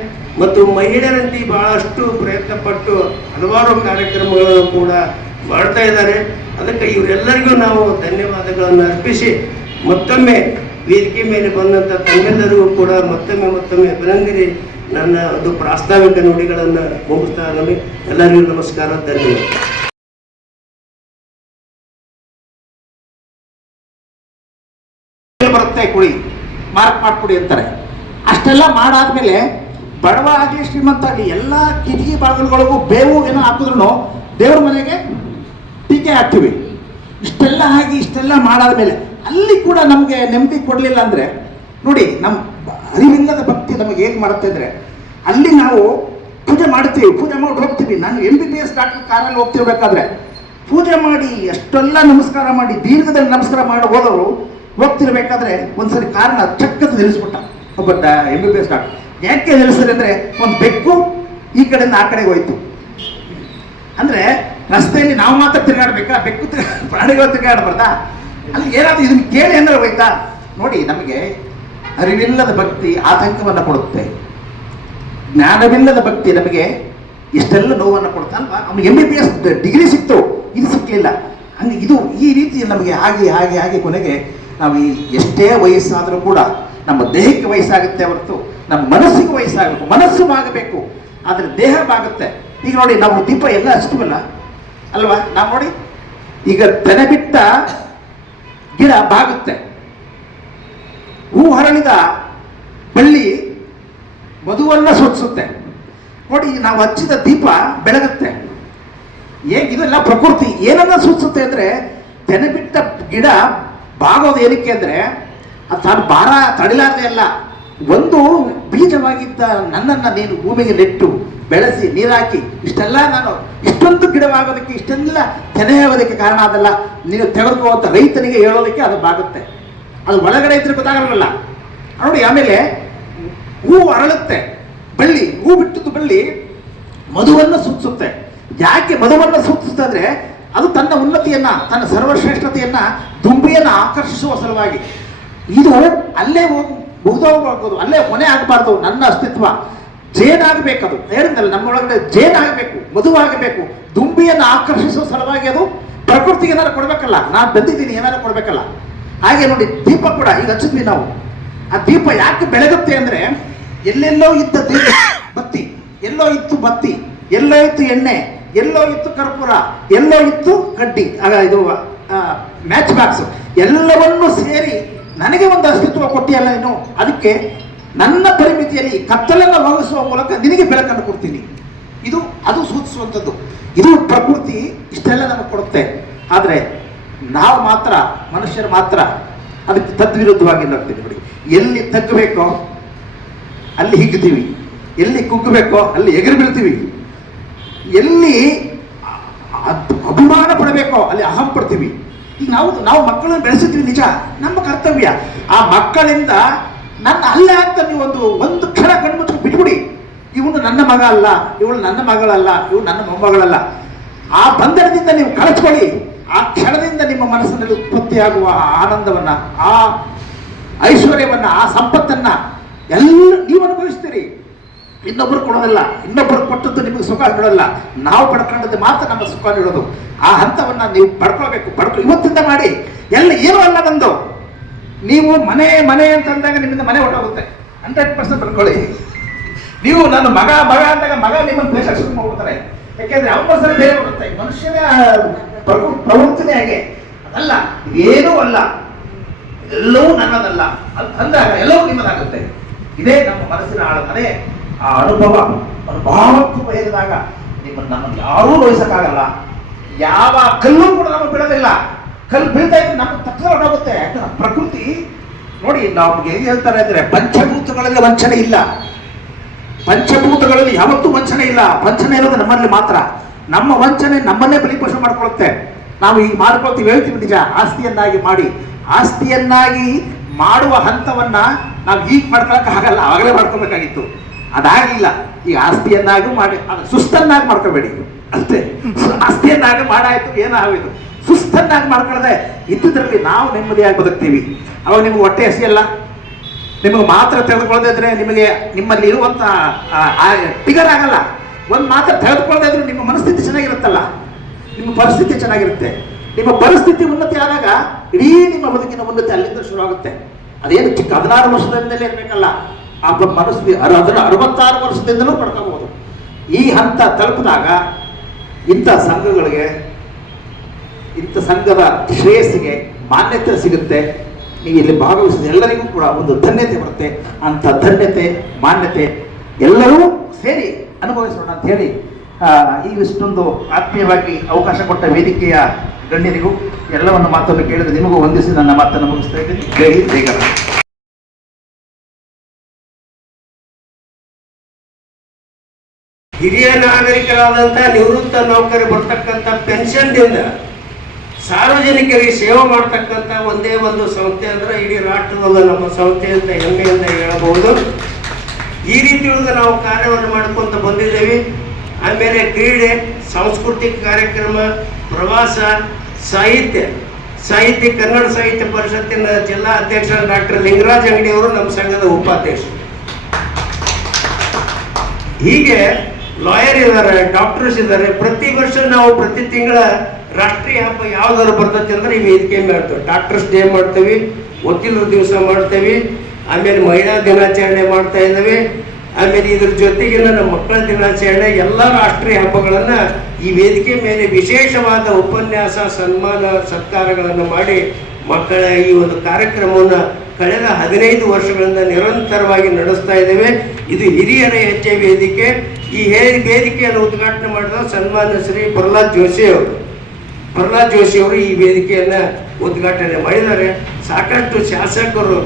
ಮತ್ತು ಮಹಿಳೆಯರಂತೆ ಬಹಳಷ್ಟು ಪ್ರಯತ್ನ ಪಟ್ಟು ಹಲವಾರು ಕಾರ್ಯಕ್ರಮಗಳನ್ನು ಕೂಡ ಮಾಡ್ತಾ ಇದ್ದಾರೆ. ಅದಕ್ಕೆ ಇವರೆಲ್ಲರಿಗೂ ನಾವು ಧನ್ಯವಾದಗಳನ್ನು ಅರ್ಪಿಸಿ ಮತ್ತೊಮ್ಮೆ ವೇದಿಕೆ ಮೇಲೆ ಬಂದಂಥ ತಮ್ಮೆಲ್ಲರಿಗೂ ಕೂಡ ಮತ್ತೊಮ್ಮೆ ಅಭಿನಂದನೆ ನನ್ನ ಒಂದು ಪ್ರಾಸ್ತಾವಿಕ ನುಡಿಗಳನ್ನು ಮುಗಿಸ್ತಾ ನಮಗೆ ಎಲ್ಲರಿಗೂ ನಮಸ್ಕಾರ, ಧನ್ಯವಾದ. ಬರುತ್ತೆ ಕುಡಿ ಮಾರ್ಕ್ ಮಾಡ್ಕೊಡಿ ಅಂತಾರೆ. ಅಷ್ಟೆಲ್ಲ ಮಾಡಾದ್ಮೇಲೆ ಬಡವ ಆಗಲಿ ಶ್ರೀಮಂತ ಆಗಲಿ ಎಲ್ಲ ಕಿಟಕಿ ಬಾಗಿಲುಗಳಿಗೂ ಬೇವು ಏನೋ ಹಾಕಿದ್ರು ದೇವ್ರ ಮನೆಗೆ ಟೀಕೆ ಹಾಕ್ತೀವಿ. ಇಷ್ಟೆಲ್ಲ ಆಗಿ ಇಷ್ಟೆಲ್ಲ ಮಾಡಾದ್ಮೇಲೆ ಅಲ್ಲಿ ಕೂಡ ನಮಗೆ ನೆಮ್ಮದಿ ಕೊಡಲಿಲ್ಲ ಅಂದರೆ ನೋಡಿ, ನಮ್ಮ ಅರಿವಿಲ್ಲದ ಭಕ್ತಿ ನಮಗೆ ಹೇಗೆ ಮಾಡುತ್ತೆ ಅಂದರೆ, ಅಲ್ಲಿ ನಾವು ಪೂಜೆ ಮಾಡ್ತೀವಿ, ಪೂಜೆ ಮಾಡಿ ಹೋಗ್ತೀವಿ. ನಾನು MBBS ಡಾಕ್ಟರ್ ಕಾರಲ್ಲಿ ಹೋಗ್ತಿರ್ಬೇಕಾದ್ರೆ ಪೂಜೆ ಮಾಡಿ ಅಷ್ಟೆಲ್ಲ ನಮಸ್ಕಾರ ಮಾಡಿ ದೀರ್ಘದಲ್ಲಿ ನಮಸ್ಕಾರ ಮಾಡಿ ಹೋದವರು ಹೋಗ್ತಿರ್ಬೇಕಾದ್ರೆ ಒಂದ್ಸರಿ ಕಾರಣ ಚಕ್ಕತ್ತು ನಿಲ್ಲಿಸ್ಬಿಟ್ಟ ಒಬ್ಬ MBBS ಡಾಕ್ಟರ್. ಯಾಕೆ ನಿಲ್ಲಿಸಿದ್ರೆ ಅಂದರೆ, ಒಂದು ಬೆಕ್ಕು ಈ ಕಡೆಯಿಂದ ಆ ಕಡೆಗೆ ಹೋಯ್ತು. ಅಂದರೆ ರಸ್ತೆಯಲ್ಲಿ ನಾವು ಮಾತ್ರ ತಿರುಗಾಡ್ಬೇಕಾ, ಬೆಕ್ಕು ಪ್ರಾಣಿಗಳು ತಿರುಗಾಡಬಾರ್ದಾ? ಅಲ್ಲಿ ಏನಾದರೂ ಇದನ್ನು ಕೇಳಿ ಅಂದರೆ ಹೋಯ್ತಾ? ನೋಡಿ, ನಮಗೆ ಅರಿವಿಲ್ಲದ ಭಕ್ತಿ ಆತಂಕವನ್ನು ಕೊಡುತ್ತೆ, ಜ್ಞಾನವಿಲ್ಲದ ಭಕ್ತಿ ನಮಗೆ ಇಷ್ಟೆಲ್ಲ ನೋವನ್ನು ಕೊಡುತ್ತೆ ಅಲ್ವಾ? ಅವ್ನಿಗೆ MBBS ಡಿಗ್ರಿ ಸಿಕ್ತು, ಇದು ಸಿಕ್ಕಲಿಲ್ಲ. ಹಂಗೆ ಇದು ಈ ರೀತಿ ನಮಗೆ ಹಾಗೆ ಕೊನೆಗೆ ನಾವು ಎಷ್ಟೇ ವಯಸ್ಸಾದರೂ ಕೂಡ ನಮ್ಮ ದೇಹಕ್ಕೆ ವಯಸ್ಸಾಗುತ್ತೆ ಹೊರತು ನಮ್ಮ ಮನಸ್ಸಿಗೆ ವಯಸ್ಸಾಗಬೇಕು. ಮನಸ್ಸು ಬಾಗಬೇಕು, ಆದರೆ ದೇಹ ಬಾಗುತ್ತೆ. ಈಗ ನೋಡಿ, ನಾವು ದೀಪ ಎಲ್ಲ ಹಚ್ತೀವಲ್ಲ ಅಲ್ವಾ? ನಾವು ನೋಡಿ, ಈಗ ತೆನೆ ಬಿಟ್ಟ ಗಿಡ ಬಾಗುತ್ತೆ, ಹೂ ಹರಳಿದ ಬಳ್ಳಿ ಮಧುವನ್ನ ಸೂಚಿಸುತ್ತೆ. ನೋಡಿ, ನಾವು ಹಚ್ಚಿದ ದೀಪ ಬೆಳಗುತ್ತೆ. ಇದೆಲ್ಲ ಪ್ರಕೃತಿ ಏನನ್ನ ಸೂಚಿಸುತ್ತೆ ಅಂದರೆ, ತೆನೆ ಬಿಟ್ಟ ಗಿಡ ಬಾಗೋದು ಏನಕ್ಕೆ ಅಂದರೆ, ಅದು ತಾನು ಭಾರ ತಡಿಲಾರದೆ ಅಲ್ಲ, ಒಂದು ಬೀಜವಾಗಿದ್ದ ನನ್ನನ್ನು ನೀನು ಭೂಮಿಗೆ ನೆಟ್ಟು ಬೆಳೆಸಿ ನೀರಾಕಿ ಇಷ್ಟೊಂದು ಗಿಡವಾಗೋದಕ್ಕೆ, ಇಷ್ಟೆಲ್ಲ ತೆನೆ ಆಗೋದಕ್ಕೆ ಕಾರಣ ಅದಲ್ಲ. ನೀನು ತೆಗೆದುಕೋ ಅಂತ ರೈತನಿಗೆ ಹೇಳೋದಕ್ಕೆ ಅದು ಬಾಗುತ್ತೆ. ಅದು ಒಳಗಡೆ ಇದ್ರೆ ಗೊತ್ತಾಗಲ್ಲ ನೋಡಿ. ಆಮೇಲೆ ಹೂ ಅರಳುತ್ತೆ, ಬಳ್ಳಿ ಹೂ ಬಿಟ್ಟದ್ದು ಬಳ್ಳಿ ಮಧುವನ್ನು ಸೂಚಿಸುತ್ತೆ. ಯಾಕೆ ಮಧುವನ್ನು ಸೂಚಿಸುತ್ತೆ ಅಂದರೆ, ಅದು ತನ್ನ ಉನ್ನತಿಯನ್ನ, ತನ್ನ ಸರ್ವಶ್ರೇಷ್ಠತೆಯನ್ನ, ದುಂಬಿಯನ್ನು ಆಕರ್ಷಿಸುವ ಸಲುವಾಗಿ. ಇದು ಅಲ್ಲೇ ಮುಗಿದೋಗ್ಬೋದು, ಅಲ್ಲೇ ಕೊನೆ ಆಗಬಾರ್ದು. ನನ್ನ ಅಸ್ತಿತ್ವ ಜೇನಾಗಬೇಕದು, ಹೇಳಿದ್ನಲ್ಲ, ನಮ್ಮೊಳಗಡೆ ಜೇನಾಗಬೇಕು, ಮಧುವಾಗಬೇಕು. ದುಂಬಿಯನ್ನು ಆಕರ್ಷಿಸುವ ಸಲುವಾಗಿ ಅದು ಪ್ರಕೃತಿಗೆ ಏನಾರು ಕೊಡ್ಬೇಕಲ್ಲ, ನಾನು ಬಂದಿದ್ದೀನಿ ಏನಾರು ಕೊಡ್ಬೇಕಲ್ಲ. ಹಾಗೆ ನೋಡಿ, ದೀಪ ಕೂಡ ಈಗ ಹಚ್ಚಿದ್ವಿ ನಾವು. ಆ ದೀಪ ಯಾಕೆ ಬೆಳಗುತ್ತೆ ಅಂದರೆ, ಎಲ್ಲೆಲ್ಲೋ ಇದ್ದ ದೀಪ ಬತ್ತಿ, ಎಲ್ಲೋ ಇತ್ತು ಬತ್ತಿ, ಎಲ್ಲೋ ಇತ್ತು ಎಣ್ಣೆ, ಎಲ್ಲೋ ಇತ್ತು ಕರ್ಪೂರ, ಎಲ್ಲೋ ಇತ್ತು ಕಡ್ಡಿ, ಇದು ಮ್ಯಾಚ್ ಬಾಕ್ಸ್, ಎಲ್ಲವನ್ನೂ ಸೇರಿ ನನಗೆ ಒಂದು ಅಸ್ತಿತ್ವ ಕೊಟ್ಟಿಯಲ್ಲ ನೀನು, ಅದಕ್ಕೆ ನನ್ನ ಪರಿಮಿತಿಯಲ್ಲಿ ಕತ್ತಲನ್ನು ಹೋಗಿಸುವ ಮೂಲಕ ನಿನಗೆ ಬೆಳಕನ್ನು ಕೊಡ್ತೀನಿ. ಅದು ಸೂಚಿಸುವಂಥದ್ದು. ಇದು ಪ್ರಕೃತಿ ಇಷ್ಟೆಲ್ಲ ನಮಗೆ ಕೊಡುತ್ತೆ. ಆದರೆ ನಾವು ಮಾತ್ರ, ಮನುಷ್ಯರು ಮಾತ್ರ ಅದಕ್ಕೆ ತದ್ವಿರುದ್ಧವಾಗಿ ನೋಡ್ತೀವಿ. ನೋಡಿ, ಎಲ್ಲಿ ತಗ್ಗಬೇಕೋ ಅಲ್ಲಿ ಹಿಗ್ತೀವಿ, ಎಲ್ಲಿ ಕುಗ್ಗಬೇಕೋ ಅಲ್ಲಿ ಎಗರಿ ಬೀಳ್ತೀವಿ, ಎಲ್ಲಿ ಅಭಿಮಾನ ಪಡಬೇಕೋ ಅಲ್ಲಿ ಅಹಂ ಪಡ್ತೀವಿ. ಈಗ ನಾವು ಮಕ್ಕಳನ್ನು ಬೆಳೆಸಿದ್ವಿ, ನಿಜ, ನಮ್ಮ ಕರ್ತವ್ಯ. ಆ ಮಕ್ಕಳಿಂದ ನನ್ನ ಅಲ್ಲ ಅಂತ ನೀವು ಒಂದು ಕ್ಷಣ ಕಣ್ಮುಚ್ಚಿ ಬಿಟ್ಬಿಡಿ. ಇವನು ನನ್ನ ಮಗ ಅಲ್ಲ, ಇವಳು ನನ್ನ ಮಗಳಲ್ಲ, ಇವಳು ನನ್ನ ಮೊಮ್ಮಗಳಲ್ಲ. ಆ ಬಂಧನದಿಂದ ನೀವು ಕಳಚ್ಕೊಳ್ಳಿ. ಆ ಕ್ಷಣದಿಂದ ನಿಮ್ಮ ಮನಸ್ಸಿನಲ್ಲಿ ಉತ್ಪತ್ತಿಯಾಗುವ ಆ ಆನಂದವನ್ನ, ಆ ಐಶ್ವರ್ಯವನ್ನ, ಆ ಸಂಪತ್ತನ್ನ ಎಲ್ಲ ನೀವು ಅನುಭವಿಸ್ತೀರಿ. ಇನ್ನೊಬ್ಬರು ಕೊಡೋದಲ್ಲ, ಇನ್ನೊಬ್ಬರು ಕೊಟ್ಟದ್ದು ನಿಮಗೆ ಸುಖ ನೀಡೋಲ್ಲ. ನಾವು ಪಡ್ಕೊಂಡದ್ದು ಮಾತ್ರ ನಮ್ಮ ಸುಖ ನೀಡೋದು. ಆ ಹಂತವನ್ನ ನೀವು ಪಡ್ಕೊಳ್ಬೇಕು. ಇವತ್ತಿಂದ ಮಾಡಿ. ಏನೂ ಅಲ್ಲ ನಂದು. ನೀವು ಮನೆ ಅಂತಂದಾಗ ನಿಮ್ಮಿಂದ ಮನೆ ಹೊರಟೋಗುತ್ತೆ. 100% ಪಡ್ಕೊಳ್ಳಿ. ನೀವು ನನ್ನ ಮಗ ಅಂದಾಗ ಮಗ ನಿಮ್ಮನ್ನು ದ್ವೇಷ ಶುರು ಮಾಡ್ಬಿಡ್ತಾರೆ. ಯಾಕೆಂದ್ರೆ ಅವರ ಬೇರೆ ಬರುತ್ತೆ. ಮನುಷ್ಯನ ಪ್ರವೃತ್ತಿನೇ ಹಾಗೆ. ಅದಲ್ಲ, ಇದೇನೂ ಅಲ್ಲ, ಎಲ್ಲವೂ ನನ್ನದಲ್ಲ ಅಂತ ಅಂದಾಗ ಎಲ್ಲವೂ ನಿಮ್ಮದಾಗುತ್ತೆ. ಇದೇ ನಮ್ಮ ಮನಸ್ಸಿನ ಆಳಮನೆ. ಆ ಅನುಭವಕ್ಕೂ ಬಯಸಿದಾಗ ನಮ್ಮನ್ನು ಯಾರೂ ನೋಯಿಸಕ್ಕಾಗಲ್ಲ. ಯಾವ ಕಲ್ಲು ಕೂಡ ನಮಗೆ ಬೀಳೋದಿಲ್ಲ. ಕಲ್ಲು ಬೀಳ್ತಾ ಇದ್ರೆ ನಮಗೆ ತಕ್ಷಣ ಯಾಕಂದ್ರೆ ಪ್ರಕೃತಿ ನೋಡಿ, ನಮ್ಗೆ ಹೇಗೆ ಹೇಳ್ತಾರೆ ಅಂದ್ರೆ ಪಂಚಭೂತಗಳಲ್ಲಿ ವಂಚನೆ ಇಲ್ಲ. ಪಂಚಭೂತಗಳಲ್ಲಿ ಯಾವತ್ತೂ ವಂಚನೆ ಇಲ್ಲ. ವಂಚನೆ ಇರೋದು ನಮ್ಮಲ್ಲಿ ಮಾತ್ರ. ನಮ್ಮ ವಂಚನೆ ನಮ್ಮನ್ನೇ ಬಲಿಪೋಷ ಮಾಡ್ಕೊಳುತ್ತೆ. ನಾವು ಈಗ ಮಾಡ್ಕೊಳ್ತೀವಿ, ಹೇಳ್ತೀವಿ ನಿಜ, ಆಸ್ತಿಯನ್ನಾಗಿ ಮಾಡಿ. ಆಸ್ತಿಯನ್ನಾಗಿ ಮಾಡುವ ಹಂತವನ್ನ ನಾವು ಈಗ ಮಾಡ್ಕೊಳಕ್ಕೆ ಆಗಲ್ಲ, ಆವಾಗಲೇ ಮಾಡ್ಕೋಬೇಕಾಗಿತ್ತು. ಅದಾಗಲಿಲ್ಲ. ಈಗ ಆಸ್ತಿಯನ್ನಾಗಿ ಮಾಡಿ ಅದು ಸುಸ್ತನ್ನಾಗಿ ಮಾಡ್ಕೋಬೇಡಿ ಅಷ್ಟೇ. ಆಸ್ತಿಯನ್ನಾಗಿ ಮಾಡಾಯ್ತು, ಏನಾಗೋಯ್ತು. ಸುಸ್ತನ್ನಾಗಿ ಮಾಡ್ಕೊಳ್ಳದೆ ಇದ್ದುದರಲ್ಲಿ ನಾವು ನೆಮ್ಮದಿಯಾಗಿ ಬದುಕ್ತೀವಿ. ಅವಾಗ ನಿಮ್ಗೆ ಹೊಟ್ಟೆ ಹಸಿಯಲ್ಲ. ನಿಮಗೆ ಮಾತ್ರ ತೆಗೆದುಕೊಳ್ಳದೇ ಇದ್ರೆ ನಿಮಗೆ ನಿಮ್ಮಲ್ಲಿ ಇರುವಂತ ಟಿಗರ್ ಆಗಲ್ಲ. ಒಂದು ಮಾತ್ರ ತೆಗೆದುಕೊಳ್ಳದೇ ಇದ್ರೆ ನಿಮ್ಮ ಮನಸ್ಥಿತಿ ಚೆನ್ನಾಗಿರುತ್ತಲ್ಲ, ನಿಮ್ಮ ಪರಿಸ್ಥಿತಿ ಚೆನ್ನಾಗಿರುತ್ತೆ. ನಿಮ್ಮ ಪರಿಸ್ಥಿತಿ ಉನ್ನತಿ ಆದಾಗ ಇಡೀ ನಿಮ್ಮ ಬದುಕಿನ ಉನ್ನತಿ ಅಲ್ಲಿಂದ ಶುರುವಾಗುತ್ತೆ. ಅದೇನು ಚಿಕ್ಕ 16 ವರ್ಷದಿಂದಲೇ ಇರಬೇಕಲ್ಲ. ಆ ಮನಸ್ಥಿತಿ 66 ವರ್ಷದಿಂದಲೂ ಪಡ್ಕೋಬಹುದು. ಈ ಹಂತ ತಲುಪಿದಾಗ ಇಂಥ ಸಂಘಗಳಿಗೆ, ಇಂಥ ಸಂಘದ ಶ್ರೇಯಸ್ಸಿಗೆ ಮಾನ್ಯತೆ ಸಿಗುತ್ತೆ. ನೀವು ಇಲ್ಲಿ ಭಾಗವಹಿಸಿದ ಎಲ್ಲರಿಗೂ ಕೂಡ ಒಂದು ಧನ್ಯತೆ ಬರುತ್ತೆ. ಅಂಥ ಧನ್ಯತೆ, ಮಾನ್ಯತೆ ಎಲ್ಲರೂ ಸೇರಿ ಅನುಭವಿಸೋಣ ಅಂತ ಹೇಳಿ ಈ ಇಷ್ಟೊಂದು ಆತ್ಮೀಯವಾಗಿ ಅವಕಾಶ ಕೊಟ್ಟ ವೇದಿಕೆಯ ಗಣ್ಯರಿಗೂ ಎಲ್ಲವನ್ನು ಮಾತನ್ನು ಕೇಳಿದ್ರೆ ನಿಮಗೂ ವಂದಿಸಿ ನನ್ನ ಮಾತನ್ನು ಮುಗಿಸ್ತಾ ಇದ್ದೀನಿ. ಜೈ ಬೇಗ. ಹಿರಿಯ ನಾಗರಿಕರಾದಂಥ ನಿವೃತ್ತ ನೌಕರಿ ಬರ್ತಕ್ಕಂಥ ಪೆನ್ಷನ್ನಿಂದ ಸಾರ್ವಜನಿಕರಿಗೆ ಸೇವೆ ಮಾಡ್ತಕ್ಕಂಥ ಒಂದೇ ಒಂದು ಸಂಸ್ಥೆ ಅಂದ್ರೆ ಇಡೀ ರಾಷ್ಟ್ರದಲ್ಲ ನಮ್ಮ ಸಂಸ್ಥೆ ಅಂತ ಹೆಮ್ಮೆಯಿಂದ ಹೇಳಬಹುದು. ಈ ರೀತಿಯೊಳಗೆ ನಾವು ಕಾರ್ಯವನ್ನು ಮಾಡ್ಕೊಂತ ಬಂದಿದ್ದೇವೆ. ಆಮೇಲೆ ಕ್ರೀಡೆ, ಸಾಂಸ್ಕೃತಿಕ ಕಾರ್ಯಕ್ರಮ, ಪ್ರವಾಸ, ಸಾಹಿತ್ಯ ಕನ್ನಡ ಸಾಹಿತ್ಯ ಪರಿಷತ್ತಿನ ಜಿಲ್ಲಾ ಅಧ್ಯಕ್ಷ ಡಾಕ್ಟರ್ ಲಿಂಗರಾಜ್ ಅಂಗಡಿ ಅವರು ನಮ್ಮ ಸಂಘದ ಉಪಾಧ್ಯಕ್ಷರು. ಹೀಗೆ ಲಾಯರ್ ಇದ್ದಾರೆ, ಡಾಕ್ಟರ್ಸ್ ಇದ್ದಾರೆ. ಪ್ರತಿ ವರ್ಷ ನಾವು ಪ್ರತಿ ತಿಂಗಳ ರಾಷ್ಟ್ರೀಯ ಹಬ್ಬ ಯಾವ್ದಾದ್ರು ಬರ್ತೈತಿ ಅಂದ್ರೆ ಈ ವೇದಿಕೆ ಮಾಡ್ತೇವೆ. ಡಾಕ್ಟರ್ಸ್ ಡೇ ಮಾಡ್ತೇವೆ, ವಕೀಲರ ದಿವಸ ಮಾಡ್ತೇವೆ, ಆಮೇಲೆ ಮಹಿಳಾ ದಿನಾಚರಣೆ ಮಾಡ್ತಾ ಇದ್ದೇವೆ. ಆಮೇಲೆ ಇದ್ರ ಜೊತೆಗಿನ ನಮ್ಮ ಮಕ್ಕಳ ದಿನಾಚರಣೆ, ಎಲ್ಲ ರಾಷ್ಟ್ರೀಯ ಹಬ್ಬಗಳನ್ನ ಈ ವೇದಿಕೆ ಮೇಲೆ ವಿಶೇಷವಾದ ಉಪನ್ಯಾಸ, ಸನ್ಮಾನ, ಸತ್ಕಾರಗಳನ್ನು ಮಾಡಿ ಮಕ್ಕಳ ಈ ಒಂದು ಕಾರ್ಯಕ್ರಮವನ್ನು ಕಳೆದ 15 ವರ್ಷಗಳಿಂದ ನಿರಂತರವಾಗಿ ನಡೆಸ್ತಾ ಇದ್ದೇವೆ. ಇದು ಹಿರಿಯರ ಹೆಜ್ಜೆ ವೇದಿಕೆ. ಈ ವೇದಿಕೆಯನ್ನು ಉದ್ಘಾಟನೆ ಮಾಡಿದ ಸನ್ಮಾನ್ಯ ಶ್ರೀ ಪ್ರಹ್ಲಾದ್ ಜೋಶಿ ಅವರು ಈ ವೇದಿಕೆಯನ್ನ ಉದ್ಘಾಟನೆ ಮಾಡಿದ್ದಾರೆ. ಸಾಕಷ್ಟು ಶಾಸಕರು,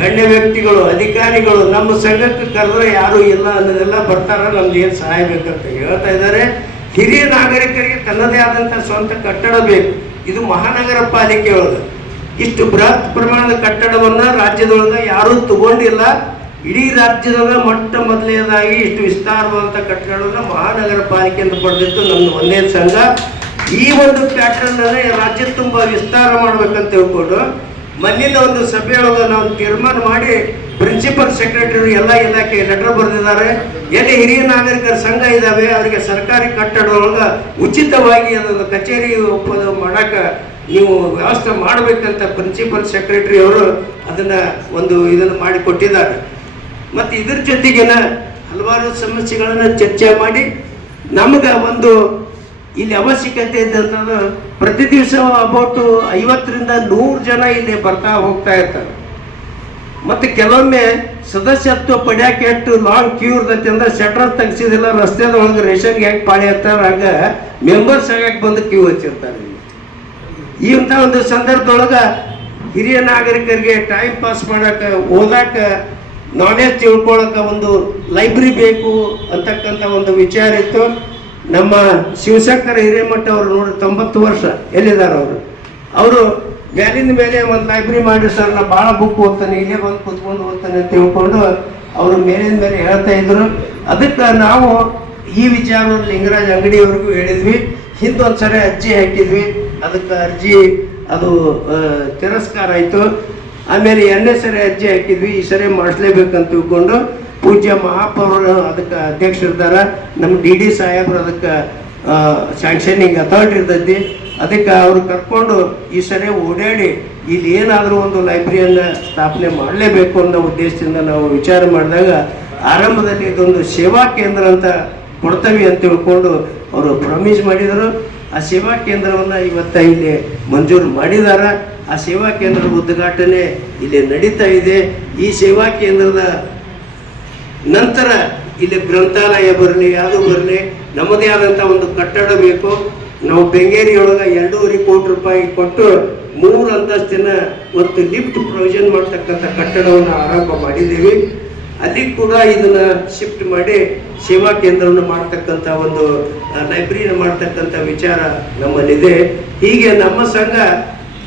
ಗಣ್ಯ ವ್ಯಕ್ತಿಗಳು, ಅಧಿಕಾರಿಗಳು ನಮ್ಮ ಸಂಘಕ್ಕೆ ಕರೆದ್ರೆ ಯಾರು ಇಲ್ಲ ಅನ್ನೋದೆಲ್ಲ ಬರ್ತಾರ, ನಮ್ದು ಏನು ಸಹಾಯ ಬೇಕಂತ ಹೇಳ್ತಾ ಇದ್ದಾರೆ. ಹಿರಿಯ ನಾಗರಿಕರಿಗೆ ತನ್ನದೇ ಆದಂಥ ಸ್ವಂತ ಕಟ್ಟಡ ಬೇಕು. ಇದು ಮಹಾನಗರ ಪಾಲಿಕೆ ಒಳಗೆ ಇಷ್ಟು ಬೃಹತ್ ಪ್ರಮಾಣದ ಕಟ್ಟಡವನ್ನ ರಾಜ್ಯದೊಳಗೆ ಯಾರೂ ತಗೊಂಡಿಲ್ಲ. ಇಡೀ ರಾಜ್ಯದೊಳಗೆ ಮೊಟ್ಟ ಮೊದಲನೇದಾಗಿ ಇಷ್ಟು ವಿಸ್ತಾರವಾದಂಥ ಕಟ್ಟಡವನ್ನು ಮಹಾನಗರ ಪಾಲಿಕೆಯಿಂದ ಪಡೆದಿತ್ತು ನಮ್ದು ಒಂದೇ ಸಂಘ. ಈ ಒಂದು ಪ್ಯಾಟರ್ನ್ ರಾಜ್ಯ ತುಂಬ ವಿಸ್ತಾರ ಮಾಡ್ಬೇಕಂತ ತಿಳ್ಕೊಂಡು ಮೊನ್ನಿನ ಒಂದು ಸಭೆಯೊಳಗೆ ನಾವು ತೀರ್ಮಾನ ಮಾಡಿ ಪ್ರಿನ್ಸಿಪಲ್ ಸೆಕ್ರೆಟರಿ ಎಲ್ಲ ಇಲಾಖೆ ಲೆಟರ್ ಬರೆದಿದ್ದಾರೆ. ಎಲ್ಲಿ ಹಿರಿಯ ನಾಗರಿಕರ ಸಂಘ ಇದ್ದಾವೆ ಅವರಿಗೆ ಸರ್ಕಾರಿ ಕಟ್ಟಡದೊಳಗೆ ಉಚಿತವಾಗಿ ಅದೊಂದು ಕಚೇರಿ ಮಾಡಕ್ಕೆ ನೀವು ವ್ಯವಸ್ಥೆ ಮಾಡಬೇಕಂತ ಪ್ರಿನ್ಸಿಪಲ್ ಸೆಕ್ರೆಟರಿ ಅವರು ಇದನ್ನು ಮಾಡಿ ಕೊಟ್ಟಿದ್ದಾರೆ. ಮತ್ತು ಇದ್ರ ಜೊತೆಗಿನ ಹಲವಾರು ಸಮಸ್ಯೆಗಳನ್ನು ಚರ್ಚೆ ಮಾಡಿ ನಮಗೆ ಒಂದು ಇಲ್ಲಿ ಅವಶ್ಯಕತೆ ಇದ್ದಂಥದ್ದು ಪ್ರತಿ ದಿವಸ ಅಬೌಟ್ 50ರಿಂದ 100 ಜನ ಇಲ್ಲಿ ಬರ್ತಾ ಹೋಗ್ತಾ ಇರ್ತಾರೆ. ಮತ್ತು ಕೆಲವೊಮ್ಮೆ ಸದಸ್ಯತ್ವ ಪಡ್ಯಾಕೆ ಎಷ್ಟು ಲಾಂಗ್ ಕ್ಯೂ ಇರ್ತೈತಿ ಅಂದ್ರೆ ಶಟರ್ ತೆಗ್ಸಿದಿಲ್ಲ, ರಸ್ತೆದೊಳಗೆ ರೇಷನ್ಗೆ ಹೆಂಗೆ ಪಾಳಿ ಇರ್ತಾರೆ ಹಂಗೆ ಮೆಂಬರ್ಸ್ ಆಗಕ್ಕೆ ಬಂದು ಕ್ಯೂ ಹಚ್ಚಿರ್ತಾರೆ. ಈ ಇಂಥ ಒಂದು ಸಂದರ್ಭದೊಳಗೆ ಹಿರಿಯ ನಾಗರಿಕರಿಗೆ ಟೈಮ್ ಪಾಸ್ ಮಾಡೋಕೆ, ಓದಕ್ಕೆ, ನಾಲೆಜ್ ತಿಳ್ಕೊಳ್ಳೋಕೆ ಒಂದು ಲೈಬ್ರರಿ ಬೇಕು ಅಂತಕ್ಕಂಥ ಒಂದು ವಿಚಾರ ಇತ್ತು. ನಮ್ಮ ಶಿವಶಂಕರ ಹಿರೇಮಠ ಅವರು ನೋಡಿ 90 ವರ್ಷ ಎಲ್ಲಿದ್ದಾರೆ ಅವರು ಮೇಲಿನ ಮೇಲೆ ಒಂದು ಲೈಬ್ರರಿ ಮಾಡಿ ಸರ್ ನಾ ಭಾಳ ಬುಕ್ ಓದ್ತಾನೆ, ಇಲ್ಲೇ ಬಂದು ಕೂತ್ಕೊಂಡು ಓದ್ತಾನೆ ಅಂತ ತಿಳ್ಕೊಂಡು ಅವರು ಮೇಲಿನ ಮೇಲೆ ಹೇಳ್ತಾ ಇದ್ರು. ಅದಕ್ಕೆ ನಾವು ಈ ವಿಚಾರವನ್ನು ಲಿಂಗರಾಜ್ ಅಂಗಡಿಯವ್ರಿಗೂ ಹೇಳಿದ್ವಿ. ಹಿಂದೊಂದ್ಸರಿ ಅರ್ಜಿ ಹಾಕಿದ್ವಿ, ಅದಕ್ಕೆ ಅರ್ಜಿ ಅದು ತಿರಸ್ಕಾರ ಆಯಿತು. ಆಮೇಲೆ 2ನೇ ಸರಿ ಅರ್ಜಿ ಹಾಕಿದ್ವಿ, ಈ ಸರಿ ಮಾಡಿಸ್ಲೇಬೇಕಂತ ತಿಳ್ಕೊಂಡು ಪೂಜ್ಯ ಮಹಾಪೌರರು ಅದಕ್ಕೆ ಅಧ್ಯಕ್ಷರಿದ್ದಾರೆ, ನಮ್ಮ ಡಿ ಸಾಹೇಬ್ರು ಅದಕ್ಕೆ ಸ್ಯಾಂಕ್ಷನಿಂಗ್ ಅಥಾರಿಟಿ ಇರ್ತೈತಿ. ಅದಕ್ಕೆ ಅವರು ಕರ್ಕೊಂಡು ಈ ಸರಿ ಓಡಾಡಿ ಇಲ್ಲಿ ಏನಾದರೂ ಒಂದು ಲೈಬ್ರರಿಯನ್ನು ಸ್ಥಾಪನೆ ಮಾಡಲೇಬೇಕು ಅನ್ನೋ ಉದ್ದೇಶದಿಂದ ನಾವು ವಿಚಾರ ಮಾಡಿದಾಗ ಆರಂಭದಲ್ಲಿ ಇದೊಂದು ಸೇವಾ ಕೇಂದ್ರ ಅಂತ ಕೊಡ್ತೇವೆ ಅಂತ ತಿಳ್ಕೊಂಡು ಅವರು ಪ್ರಾಮಿಸ್ ಮಾಡಿದರು. ಆ ಸೇವಾ ಕೇಂದ್ರವನ್ನು ಇವತ್ತು ಇಲ್ಲಿ ಮಂಜೂರು ಮಾಡಿದ್ದಾರೆ. ಆ ಸೇವಾ ಕೇಂದ್ರದ ಉದ್ಘಾಟನೆ ಇಲ್ಲಿ ನಡೀತಾ ಇದೆ. ಈ ಸೇವಾ ಕೇಂದ್ರದ ನಂತರ ಇಲ್ಲಿ ಗ್ರಂಥಾಲಯ ಬರಲಿ, ಯಾವುದು ಬರಲಿ, ನಮ್ಮದೇ ಆದಂಥ ಒಂದು ಕಟ್ಟಡ ಬೇಕು. ನಾವು ಬೆಂಗೇರಿಯೊಳಗೆ 2.5 ಕೋಟಿ ರೂಪಾಯಿ ಕೊಟ್ಟು 3 ಅಂತಸ್ತಿನ ಒಂದು ಲಿಫ್ಟ್ ಪ್ರೊವಿಷನ್ ಮಾಡ್ತಕ್ಕಂಥ ಕಟ್ಟಡವನ್ನು ಆರಂಭ ಮಾಡಿದ್ದೀವಿ. ಅಲ್ಲಿ ಕೂಡ ಇದನ್ನ ಶಿಫ್ಟ್ ಮಾಡಿ ಸೇವಾ ಕೇಂದ್ರವನ್ನು ಮಾಡ್ತಕ್ಕಂಥ ಒಂದು ಲೈಬ್ರರಿನ ಮಾಡ್ತಕ್ಕಂಥ ವಿಚಾರ ನಮ್ಮಲ್ಲಿದೆ. ಹೀಗೆ ನಮ್ಮ ಸಂಘ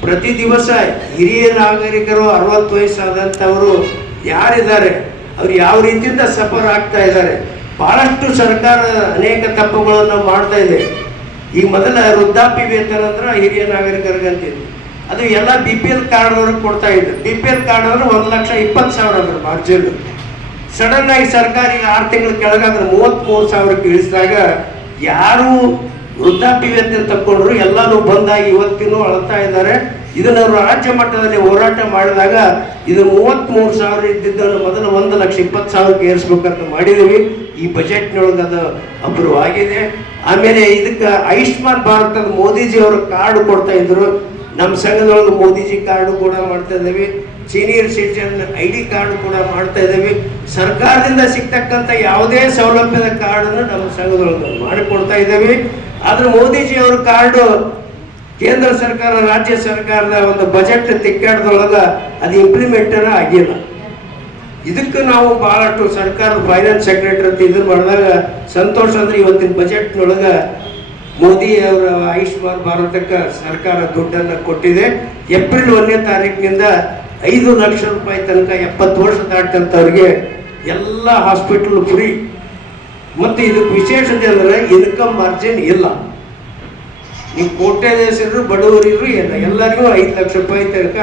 ಪ್ರತಿ ದಿವಸ ಹಿರಿಯ ನಾಗರಿಕರು 60 ವಯಸ್ಸಾದಂಥವರು ಯಾರಿದ್ದಾರೆ ಅವ್ರು ಯಾವ ರೀತಿಯಿಂದ ಸಫರ್ ಆಗ್ತಾ ಇದ್ದಾರೆ. ಬಹಳಷ್ಟು ಸರ್ಕಾರ ಅನೇಕ ತಪ್ಪುಗಳನ್ನು ಮಾಡ್ತಾ ಇದೆ. ಈಗ ಮೊದಲ ವೃದ್ಧಾಪ್ಯ ವೇತನ ಅಂದ್ರೆ ಹಿರಿಯ ನಾಗರಿಕರಿಗೆ ಅಂತಿದ್ರು, ಅದು ಎಲ್ಲ BPL ಕಾರ್ಡ್ನವ್ರಿಗೆ ಕೊಡ್ತಾ ಇದ್ರು. BPL ಕಾರ್ಡ್ ಅಂದ್ರೆ 1,20,000 ಅಂದ್ರೆ ಮಾರ್ಜಿನ್. ಸಡನ್ ಆಗಿ ಸರ್ಕಾರ ಈಗ 6 ತಿಂಗಳ ಕೆಳಗಾದ್ರೆ 33,000ಕ್ಕೆ ಇಳಿಸಿದಾಗ ಯಾರು ವೃದ್ಧಾಪ್ಯ ವೇತನ ತಗೊಂಡ್ರು ಎಲ್ಲಾನು ಬಂದಾಗಿ ಇವತ್ತಿನೂ ಅಳ್ತಾ ಇದ್ದಾರೆ. ಇದನ್ನ ರಾಜ್ಯ ಮಟ್ಟದಲ್ಲಿ ಹೋರಾಟ ಮಾಡಿದಾಗ ಇದು 33,000 ಇದ್ದಿದ್ದನ್ನು ಮೊದಲು 1,20,000ಕ್ಕೆ ಏರಿಸ್ಬೇಕಂತ ಮಾಡಿದ್ದೀವಿ. ಈ ಬಜೆಟ್ನೊಳಗೆ ಅದು ಅಪ್ರೂವ್ ಆಗಿದೆ. ಆಮೇಲೆ ಇದಕ್ಕೆ ಆಯುಷ್ಮಾನ್ ಭಾರತದ ಮೋದಿಜಿ ಅವರು ಕಾರ್ಡ್ ಕೊಡ್ತಾ ಇದ್ರು. ನಮ್ಮ ಸಂಘದೊಳಗೆ ಮೋದಿಜಿ ಕಾರ್ಡು ಕೂಡ ಮಾಡ್ತಾ ಇದ್ದೀವಿ. ಸೀನಿಯರ್ ಸಿಟಿಜನ್ ID ಕಾರ್ಡ್ ಕೂಡ ಮಾಡ್ತಾ ಇದ್ದೀವಿ. ಸರ್ಕಾರದಿಂದ ಸಿಗ್ತಕ್ಕಂಥ ಯಾವುದೇ ಸೌಲಭ್ಯದ ಕಾರ್ಡನ್ನು ನಮ್ಮ ಸಂಘದೊಳಗೆ ಮಾಡಿಕೊಡ್ತಾ ಇದ್ದೀವಿ. ಆದ್ರೆ ಮೋದಿಜಿ ಅವ್ರ ಕಾರ್ಡು ಕೇಂದ್ರ ಸರ್ಕಾರ ರಾಜ್ಯ ಸರ್ಕಾರದ ಒಂದು ಬಜೆಟ್ ತಿಕ್ಕಾಟದೊಳಗ ಅದು ಇಂಪ್ಲಿಮೆಂಟನ ಆಗಿಲ್ಲ. ಇದಕ್ಕೆ ನಾವು ಬಹಳಷ್ಟು ಸರ್ಕಾರದ ಫೈನಾನ್ಸ್ ಸೆಕ್ರೆಟರಿ ಅಂತ ಇದನ್ನು ಮಾಡಿದಾಗ ಸಂತೋಷ. ಅಂದ್ರೆ ಇವತ್ತಿನ ಬಜೆಟ್ನೊಳಗ ಮೋದಿ ಅವರ ಆಯುಷ್ಮಾನ್ ಭಾರತಕ್ಕೆ ಸರ್ಕಾರ ದುಡ್ಡನ್ನು ಕೊಟ್ಟಿದೆ. ಏಪ್ರಿಲ್ 1ನೇ ತಾರೀಕಿನಿಂದ 5 ಲಕ್ಷ ರೂಪಾಯಿ ತನಕ 70 ವರ್ಷ ದಾಟಂಥವ್ರಿಗೆ ಎಲ್ಲ ಹಾಸ್ಪಿಟಲ್ ಫ್ರೀ. ಮತ್ತು ಇದಕ್ಕೆ ವಿಶೇಷತೆ ಅಂದರೆ ಇನ್ಕಮ್ ಮಾರ್ಜಿನ್ ಇಲ್ಲ. ನೀವು ಕೋಟ್ಯಾಧೀಶರು ಬಡವರಿದ್ರು ಎಲ್ಲರಿಗೂ 5 ಲಕ್ಷ ರೂಪಾಯಿ ತನಕ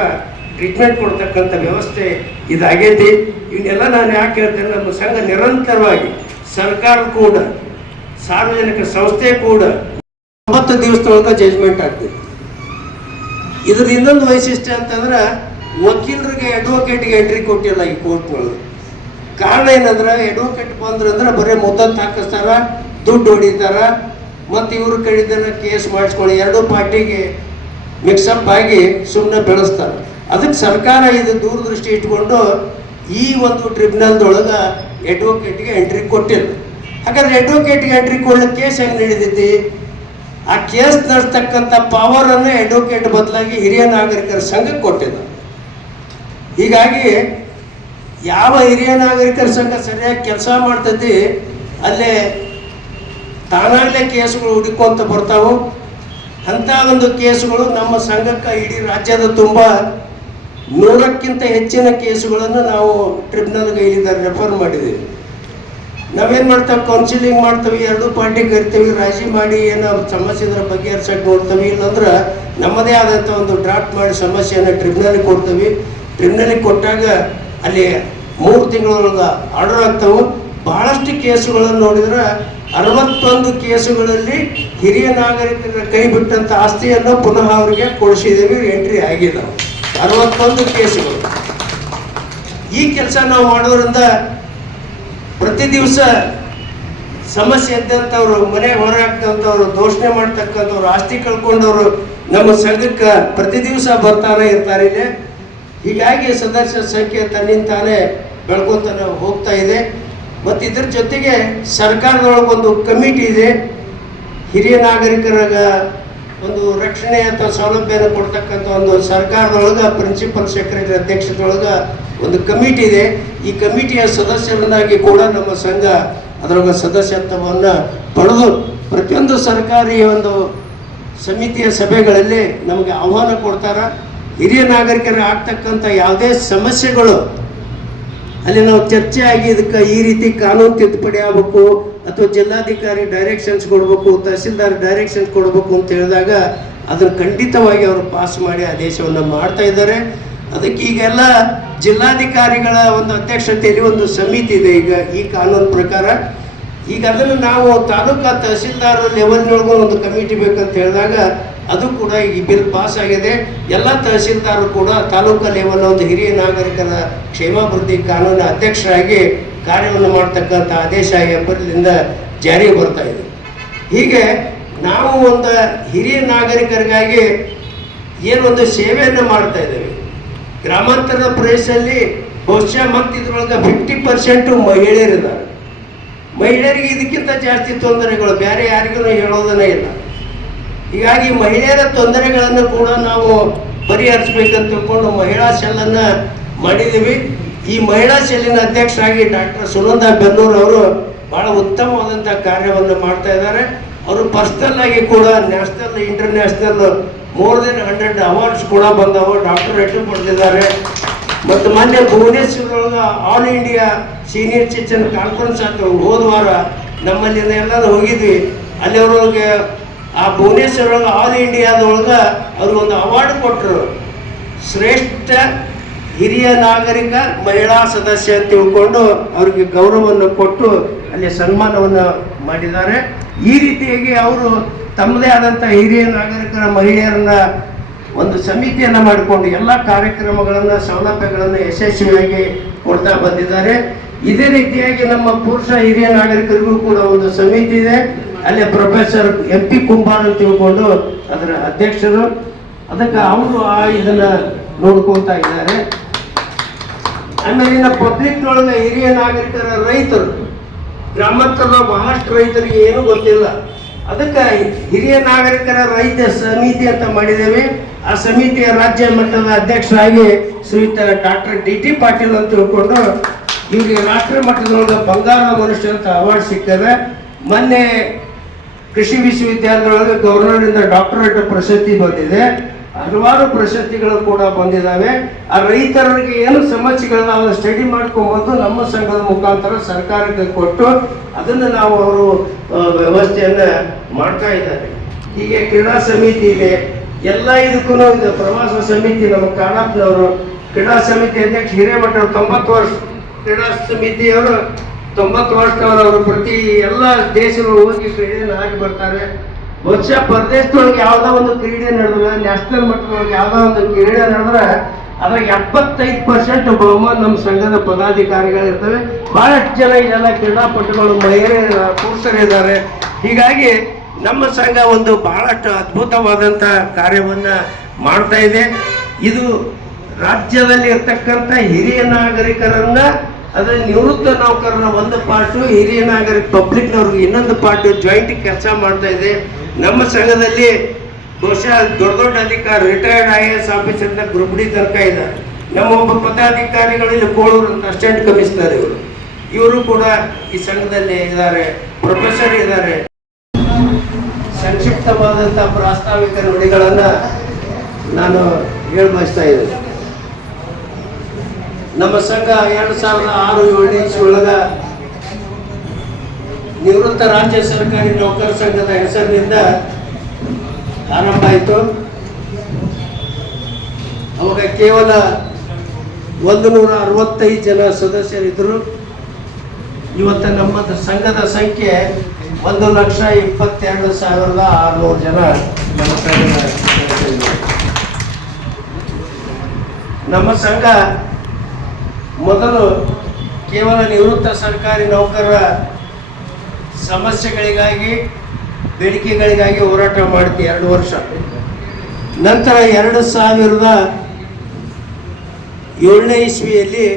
ಟ್ರೀಟ್ಮೆಂಟ್ ಕೊಡ್ತಕ್ಕಂಥ ವ್ಯವಸ್ಥೆ ಇದಾಗೈತಿ. ಇವನ್ನೆಲ್ಲ ನಾನು ಯಾಕೆ ಹೇಳ್ತೇನೆ, ನಮ್ಮ ಸಂಘ ನಿರಂತರವಾಗಿ ಸರ್ಕಾರ ಕೂಡ ಸಾರ್ವಜನಿಕ ಸಂಸ್ಥೆ ಕೂಡ 90 ದಿವಸದೊಳಗೆ ಜಜ್ಮೆಂಟ್ ಆಗ್ತದೆ. ಇದ್ರ ಇನ್ನೊಂದು ವೈಶಿಷ್ಟ್ಯ ಅಂತಂದ್ರೆ ವಕೀಲರಿಗೆ ಅಡ್ವೊಕೇಟ್ಗೆ ಎಂಟ್ರಿ ಕೊಟ್ಟಿಲ್ಲ ಈ ಕೋರ್ಟ್ಗಳು. ಕಾರಣ ಏನಂದ್ರೆ ಅಡ್ವೊಕೇಟ್ ಬಂದ್ರಂದ್ರೆ ಬರೀ ಮುದ್ದತ್ ಹಾಕಿಸ್ತಾರ, ದುಡ್ಡು ಹೊಡಿತಾರ, ಮತ್ತು ಇವ್ರ ಕಡೆದನ್ನ ಕೇಸ್ ಮಾಡಿಸ್ಕೊಳ್ಳಿ, 2 ಪಾರ್ಟಿಗೆ ಮಿಕ್ಸಪ್ ಆಗಿ ಸುಮ್ಮನೆ ಬೆಳೆಸ್ತಾರೆ. ಅದಕ್ಕೆ ಸರ್ಕಾರ ಇದು ದೂರದೃಷ್ಟಿ ಇಟ್ಕೊಂಡು ಈ ಒಂದು ಟ್ರಿಬ್ಯುನಲ್ದೊಳಗೆ ಅಡ್ವೊಕೇಟ್ಗೆ ಎಂಟ್ರಿ ಕೊಟ್ಟಿಲ್ಲ. ಹಾಗಾದ್ರೆ ಅಡ್ವೊಕೇಟ್ಗೆ ಎಂಟ್ರಿ ಕೊಡ್ಲಿಕ್ಕೆ ಕೇಸ್ ಹೆಂಗೆ ನಡೀತೈತಿ? ಆ ಕೇಸ್ ನಡೆಸ್ತಕ್ಕಂಥ ಪವರನ್ನು ಅಡ್ವೊಕೇಟ್ ಬದಲಾಗಿ ಹಿರಿಯ ನಾಗರಿಕರ ಸಂಘಕ್ಕೆ ಕೊಟ್ಟಿದ್ದ. ಹೀಗಾಗಿ ಯಾವ ಹಿರಿಯ ನಾಗರಿಕರ ಸಂಘ ಸರಿಯಾಗಿ ಕೆಲಸ ಮಾಡ್ತೈತಿ ಅಲ್ಲೇ ತಾನಾಗಲೇ ಕೇಸುಗಳು ಹುಡುಕೊಂತ ಬರ್ತಾವೆ. ಅಂಥ ಒಂದು ಕೇಸುಗಳು ನಮ್ಮ ಸಂಘಕ್ಕೆ ಇಡೀ ರಾಜ್ಯದ ತುಂಬ 100ಕ್ಕಿಂತ ಹೆಚ್ಚಿನ ಕೇಸುಗಳನ್ನು ನಾವು ಟ್ರಿಬ್ಯುನಲ್ಗೆ ಇಲ್ಲಿದ್ದಾರೆ ರೆಫರ್ ಮಾಡಿದ್ದೀವಿ. ನಾವೇನು ಮಾಡ್ತೇವೆ, ಕೌನ್ಸಿಲಿಂಗ್ ಮಾಡ್ತೇವೆ, 2 ಪಾರ್ಟಿ ಕರಿತೀವಿ, ರಾಜಿ ಮಾಡಿ ಏನೋ ಸಮಸ್ಯೆ ಇದ್ರ ಬಗೆಹರಿಸಕ್ಕೆ ನೋಡ್ತೇವೆ. ಇಲ್ಲಾಂದ್ರೆ ನಮ್ಮದೇ ಆದಂಥ ಒಂದು ಡ್ರಾಫ್ಟ್ ಮಾಡಿ ಸಮಸ್ಯೆಯನ್ನು ಟ್ರಿಬ್ಯುನಲ್ಗೆ ಕೊಡ್ತೀವಿ. ಟ್ರಿಬ್ಯುನಲ್ಗೆ ಕೊಟ್ಟಾಗ ಅಲ್ಲಿ 3 ತಿಂಗಳೊಳಗೆ ಆರ್ಡರ್ ಆಗ್ತಾವೆ. ಬಹಳಷ್ಟು ಕೇಸುಗಳನ್ನು ನೋಡಿದ್ರೆ 61 ಕೇಸುಗಳಲ್ಲಿ ಹಿರಿಯ ನಾಗರಿಕರ ಕೈ ಬಿಟ್ಟಂಥ ಆಸ್ತಿಯನ್ನು ಪುನಃ ಅವರಿಗೆ ಕೊಡಿಸಿದ್ದೀವಿ, ಎಂಟ್ರಿ ಆಗಿದೆ 61 ಕೇಸುಗಳು. ಈ ಕೆಲಸ ನಾವು ಮಾಡೋದ್ರಿಂದ ಪ್ರತಿ ದಿವಸ ಸಮಸ್ಯೆ ಇದ್ದಂಥವ್ರು, ಮನೆಗೆ ಹೊರಗಾಗ್ತಂಥವ್ರು, ದೋಷಣೆ ಮಾಡ್ತಕ್ಕಂಥವ್ರು, ಆಸ್ತಿ ಕಳ್ಕೊಂಡವರು ನಮ್ಮ ಸಂಘಕ್ಕೆ ಪ್ರತಿ ದಿವಸ ಬರ್ತಾನೆ ಇರ್ತಾರೆ ಇದೆ. ಹೀಗಾಗಿ ಸದಸ್ಯರ ಸಂಖ್ಯೆ ತನ್ನಿಂತಾನೇ ಬೆಳ್ಕೊತಾನೆ ಹೋಗ್ತಾ ಇದೆ. ಮತ್ತು ಇದ್ರ ಜೊತೆಗೆ ಸರ್ಕಾರದೊಳಗೊಂದು ಕಮಿಟಿ ಇದೆ, ಹಿರಿಯ ನಾಗರಿಕರ ಒಂದು ರಕ್ಷಣೆ ಅಥವಾ ಸೌಲಭ್ಯನ ಕೊಡ್ತಕ್ಕಂಥ ಒಂದು ಸರ್ಕಾರದೊಳಗೆ ಪ್ರಿನ್ಸಿಪಲ್ ಸೆಕ್ರೆಟರಿ ಅಧ್ಯಕ್ಷದೊಳಗೆ ಒಂದು ಕಮಿಟಿ ಇದೆ. ಈ ಕಮಿಟಿಯ ಸದಸ್ಯರನ್ನಾಗಿ ಕೂಡ ನಮ್ಮ ಸಂಘ ಅದರೊಳಗೆ ಸದಸ್ಯತ್ವವನ್ನು ಪಡೆದು ಪ್ರತಿಯೊಂದು ಸರ್ಕಾರಿ ಒಂದು ಸಮಿತಿಯ ಸಭೆಗಳಲ್ಲಿ ನಮಗೆ ಆಹ್ವಾನ ಕೊಡ್ತಾರೆ. ಹಿರಿಯ ನಾಗರಿಕರಿಗೆ ಆಗ್ತಕ್ಕಂಥ ಯಾವುದೇ ಸಮಸ್ಯೆಗಳು ಅಲ್ಲಿ ನಾವು ಚರ್ಚೆ ಆಗಿ ಇದಕ್ಕೆ ಈ ರೀತಿ ಕಾನೂನು ತಿದ್ದುಪಡಿ ಆಗಬೇಕು ಅಥವಾ ಜಿಲ್ಲಾಧಿಕಾರಿ ಡೈರೆಕ್ಷನ್ಸ್ ಕೊಡಬೇಕು, ತಹಸೀಲ್ದಾರ್ ಡೈರೆಕ್ಷನ್ಸ್ ಕೊಡಬೇಕು ಅಂತ ಹೇಳಿದಾಗ ಅದನ್ನು ಖಂಡಿತವಾಗಿ ಅವರು ಪಾಸ್ ಮಾಡಿ ಆದೇಶವನ್ನು ಮಾಡ್ತಾ ಇದ್ದಾರೆ. ಅದಕ್ಕೆ ಈಗೆಲ್ಲ ಜಿಲ್ಲಾಧಿಕಾರಿಗಳ ಒಂದು ಅಧ್ಯಕ್ಷತೆಯಲ್ಲಿ ಒಂದು ಸಮಿತಿ ಇದೆ ಈಗ ಈ ಕಾನೂನು ಪ್ರಕಾರ. ಈಗ ಅದನ್ನು ನಾವು ತಾಲೂಕಾ ತಹಸೀಲ್ದಾರ್ ಲೆವೆಲ್ನೊಳಗೂ ಒಂದು ಕಮಿಟಿ ಬೇಕಂತ ಹೇಳಿದಾಗ ಅದು ಕೂಡ ಈ ಬಿಲ್ ಪಾಸ್ ಆಗಿದೆ. ಎಲ್ಲ ತಹಸೀಲ್ದಾರರು ಕೂಡ ತಾಲೂಕಾ ಲೆವೆಲ್ ಒಂದು ಹಿರಿಯ ನಾಗರಿಕರ ಕ್ಷೇಮಾಭಿವೃದ್ಧಿ ಕಾನೂನು ಅಧ್ಯಕ್ಷರಾಗಿ ಕಾರ್ಯವನ್ನು ಮಾಡ್ತಕ್ಕಂಥ ಆದೇಶ ಏಪ್ರಿಲಿಂದ ಜಾರಿಗೆ ಬರ್ತಾ ಇದೆ. ಹೀಗೆ ನಾವು ಒಂದು ಹಿರಿಯ ನಾಗರಿಕರಿಗಾಗಿ ಏನೊಂದು ಸೇವೆಯನ್ನು ಮಾಡ್ತಾ ಇದ್ದೇವೆ. ಗ್ರಾಮಾಂತರದ ಪ್ರದೇಶದಲ್ಲಿ ಬಹುಶಃ ಮತ್ತು ಇದ್ರೊಳಗೆ 50% ಮಹಿಳೆಯರಿದ್ದಾರೆ. ಮಹಿಳೆಯರಿಗೆ ಇದಕ್ಕಿಂತ ಜಾಸ್ತಿ ತೊಂದರೆಗಳು ಬೇರೆ ಯಾರಿಗೂ ಹೇಳೋದನ್ನೇ ಇಲ್ಲ. ಹೀಗಾಗಿ ಮಹಿಳೆಯರ ತೊಂದರೆಗಳನ್ನು ಕೂಡ ನಾವು ಪರಿಹರಿಸಬೇಕಂತ ತಿಳ್ಕೊಂಡು ಮಹಿಳಾ ಸೆಲ್ಲನ್ನು ಮಾಡಿದ್ದೀವಿ. ಈ ಮಹಿಳಾ ಸೆಲ್ಲಿನ ಅಧ್ಯಕ್ಷರಾಗಿ ಡಾಕ್ಟರ್ ಸುನಂದಾ ಬೆನ್ನೂರು ಅವರು ಭಾಳ ಉತ್ತಮವಾದಂಥ ಕಾರ್ಯವನ್ನು ಮಾಡ್ತಾ ಇದ್ದಾರೆ. ಅವರು ಪರ್ಸ್ನಲ್ ಆಗಿ ಕೂಡ national international more than 100 awards ಕೂಡ ಬಂದವು, ಡಾಕ್ಟರೇಟ್ ಪಡೆದಿದ್ದಾರೆ. ಮತ್ತು ಮೊನ್ನೆ ಭುವನೇಶ್ವರೊಳಗೆ all India senior citizen conference ಅಂತ ಹೋದ ವಾರ ನಮ್ಮಲ್ಲಿಂದ ಎಲ್ಲರೂ ಹೋಗಿದ್ವಿ. ಅಲ್ಲಿ ಅವ್ರಿಗೆ ಆ ಭುವನೇಶ್ವರೊಳಗೆ ಆಲ್ ಇಂಡಿಯಾದೊಳಗೆ ಅವ್ರಿಗೊಂದು ಅವಾರ್ಡ್ ಕೊಟ್ಟರು, ಶ್ರೇಷ್ಠ ಹಿರಿಯ ನಾಗರಿಕ ಮಹಿಳಾ ಸದಸ್ಯ ಅಂತ ತಿಳ್ಕೊಂಡು ಅವ್ರಿಗೆ ಗೌರವವನ್ನು ಕೊಟ್ಟು ಅಲ್ಲಿ ಸನ್ಮಾನವನ್ನು ಮಾಡಿದ್ದಾರೆ. ಈ ರೀತಿಯಾಗಿ ಅವರು ತಮ್ಮದೇ ಆದಂಥ ಹಿರಿಯ ನಾಗರಿಕರ ಮಹಿಳೆಯರನ್ನ ಒಂದು ಸಮಿತಿಯನ್ನು ಮಾಡಿಕೊಂಡು ಎಲ್ಲ ಕಾರ್ಯಕ್ರಮಗಳನ್ನು ಸೌಲಭ್ಯಗಳನ್ನು ಯಶಸ್ವಿಯಾಗಿ ಕೊಡ್ತಾ ಬಂದಿದ್ದಾರೆ. ಇದೇ ರೀತಿಯಾಗಿ ನಮ್ಮ ಪುರುಷ ಹಿರಿಯ ನಾಗರಿಕರಿಗೂ ಕೂಡ ಒಂದು ಸಮಿತಿ ಇದೆ. ಅಲ್ಲಿ ಪ್ರೊಫೆಸರ್ MP ಕುಂಬಾರ್ ಅಂತ ತಿಳ್ಕೊಂಡು ಅದರ ಅಧ್ಯಕ್ಷರು. ಅದಕ್ಕೆ ಅವರು ಇದನ್ನ ನೋಡ್ಕೊತಾ ಇದ್ದಾರೆ. ಆಮೇಲೆ ಇನ್ನು ಪಬ್ಲಿಕ್ನೊಳಗೆ ಹಿರಿಯ ನಾಗರಿಕರ ರೈತರು, ಗ್ರಾಮಾಂತರದ ಬಹಳಷ್ಟು ರೈತರಿಗೆ ಏನೂ ಗೊತ್ತಿಲ್ಲ. ಅದಕ್ಕೆ ಹಿರಿಯ ನಾಗರಿಕರ ರೈತ ಸಮಿತಿ ಅಂತ ಮಾಡಿದ್ದೇವೆ. ಆ ಸಮಿತಿಯ ರಾಜ್ಯ ಮಟ್ಟದ ಅಧ್ಯಕ್ಷರಾಗಿ ಶ್ರೀಯುತ ಡಾಕ್ಟರ್ DT ಪಾಟೀಲ್ ಅಂತ ತಿಳ್ಕೊಂಡು ಇವರಿಗೆ ರಾಷ್ಟ್ರ ಮಟ್ಟದೊಳಗೆ ಬಂಗಾರದ ಮನುಷ್ಯ ಅಂತ ಅವಾರ್ಡ್ ಸಿಗ್ತದೆ. ಮೊನ್ನೆ ಕೃಷಿ ವಿಶ್ವವಿದ್ಯಾಲಯದೊಳಗೆ ಗವರ್ನರಿಂದ ಡಾಕ್ಟರೇಟ್ ಪ್ರಶಸ್ತಿ ಬಂದಿದೆ. ಹಲವಾರು ಪ್ರಶಸ್ತಿಗಳು ಕೂಡ ಬಂದಿದ್ದಾವೆ. ಆ ರೈತರಿಗೆ ಏನು ಸಮಸ್ಯೆಗಳನ್ನ ಸ್ಟಡಿ ಮಾಡ್ಕೊಂಡ್ಬಂದು ನಮ್ಮ ಸಂಘದ ಮುಖಾಂತರ ಸರ್ಕಾರಕ್ಕೆ ಕೊಟ್ಟು ಅದನ್ನು ನಾವು ಅವರು ವ್ಯವಸ್ಥೆಯನ್ನು ಮಾಡ್ತಾ ಇದ್ದಾರೆ. ಹೀಗೆ ಕ್ರೀಡಾ ಸಮಿತಿ ಇದೆ. ಎಲ್ಲ ಇದಕ್ಕೂ ಇದು ಪ್ರವಾಸ ಸಮಿತಿ ನಮ್ಮ ಕಾಡಪ್ಪನವರು, ಕ್ರೀಡಾ ಸಮಿತಿ ಅಧ್ಯಕ್ಷ ಹಿರೇಮಠ 90 ವರ್ಷ, ಕ್ರೀಡಾ ಸಮಿತಿಯವರು 90 ವರ್ಷದವರು ಪ್ರತಿ ಎಲ್ಲ ದೇಶಗಳು ಹೋಗಿ ಕ್ರೀಡೆಯನ್ನು ಆಗಿ ಬರ್ತಾರೆ. ಬಹುಶಃ ಪ್ರದೇಶದೊಳಗೆ ಯಾವುದೋ ಒಂದು ಕ್ರೀಡೆ ನಡೆದ್ರೆ, ನ್ಯಾಷನಲ್ ಮಟ್ಟದೊಳಗೆ ಯಾವುದೋ ಒಂದು ಕ್ರೀಡೆ ನಡೆದ್ರೆ ಅದ್ರಾಗ 75% ಬಹುಮಾನ ನಮ್ಮ ಸಂಘದ ಪದಾಧಿಕಾರಿಗಳಿರ್ತವೆ. ಬಹಳಷ್ಟು ಜನ ಇದೆಲ್ಲ ಕ್ರೀಡಾಪಟುಗಳು ಮಹಿಳೆಯರ ಪುರುಷರಿದ್ದಾರೆ. ಹೀಗಾಗಿ ನಮ್ಮ ಸಂಘ ಒಂದು ಬಹಳಷ್ಟು ಅದ್ಭುತವಾದಂಥ ಕಾರ್ಯವನ್ನು ಮಾಡ್ತಾ ಇದೆ. ಇದು ರಾಜ್ಯದಲ್ಲಿ ಇರ್ತಕ್ಕಂಥ ಹಿರಿಯ ನಾಗರಿಕರನ್ನ, ಅದರ ನಿವೃತ್ತ ನೌಕರನ ಒಂದು ಪಾರ್ಟು, ಹಿರಿಯ ನಾಗರಿಕ ಪಬ್ಲಿಕ್ನವ್ರಿಗೆ ಇನ್ನೊಂದು ಪಾರ್ಟು ಜಾಯಿಂಟ್ ಕೆಲಸ ಮಾಡ್ತಾ ಇದೆ. ನಮ್ಮ ಸಂಘದಲ್ಲಿ ಬಹುಶಃ ದೊಡ್ಡ ದೊಡ್ಡ ಅಧಿಕಾರಿ, ರಿಟೈರ್ಡ್ IAS ಆಫೀಸರ್ನ ಗ್ರೂಪ್ ಡಿ ತನಕ ಇದ್ದಾರೆ. ನಮ್ಮೊಬ್ಬ ಪದಾಧಿಕಾರಿಗಳು ಇಲ್ಲಿ ಕೋಳೂರು ಅಂತ ಅಸಿಸ್ಟೆಂಟ್ ಕಮಿಷನರ್, ಇವರು ಕೂಡ ಈ ಸಂಘದಲ್ಲಿ ಇದ್ದಾರೆ, ಪ್ರೊಫೆಸರ್ ಇದ್ದಾರೆ. ಸಂಕ್ಷಿಪ್ತವಾದಂಥ ಪ್ರಾಸ್ತಾವಿಕ ನುಡಿಗಳನ್ನು ನಾನು ಬಯಸ್ತಾ ಇದ್ದೇನೆ. ನಮ್ಮ ಸಂಘ 2006-7 ಇಸ್ವಿಯೊಳಗೆ ನಿವೃತ್ತ ರಾಜ್ಯ ಸರ್ಕಾರಿ ನೌಕರ ಸಂಘದ ಹೆಸರಿನಿಂದ ಆರಂಭ ಆಯಿತು. ಅವಾಗ ಕೇವಲ 165 ಜನ ಸದಸ್ಯರಿದ್ದರು. ಇವತ್ತು ನಮ್ಮ ಸಂಘದ ಸಂಖ್ಯೆ 1,22,600 ಜನ ನಮ್ಮ ಸಂಘದ. ನಮ್ಮ ಸಂಘ ಮೊದಲು ಕೇವಲ ನಿವೃತ್ತ ಸರ್ಕಾರಿ ನೌಕರರ ಸಮಸ್ಯೆಗಳಿಗಾಗಿ, ಬೇಡಿಕೆಗಳಿಗಾಗಿ ಹೋರಾಟ ಮಾಡ್ತೀವಿ 2 ವರ್ಷ. ನಂತರ 2007ನೇ ಇಸ್ವಿಯಲ್ಲಿ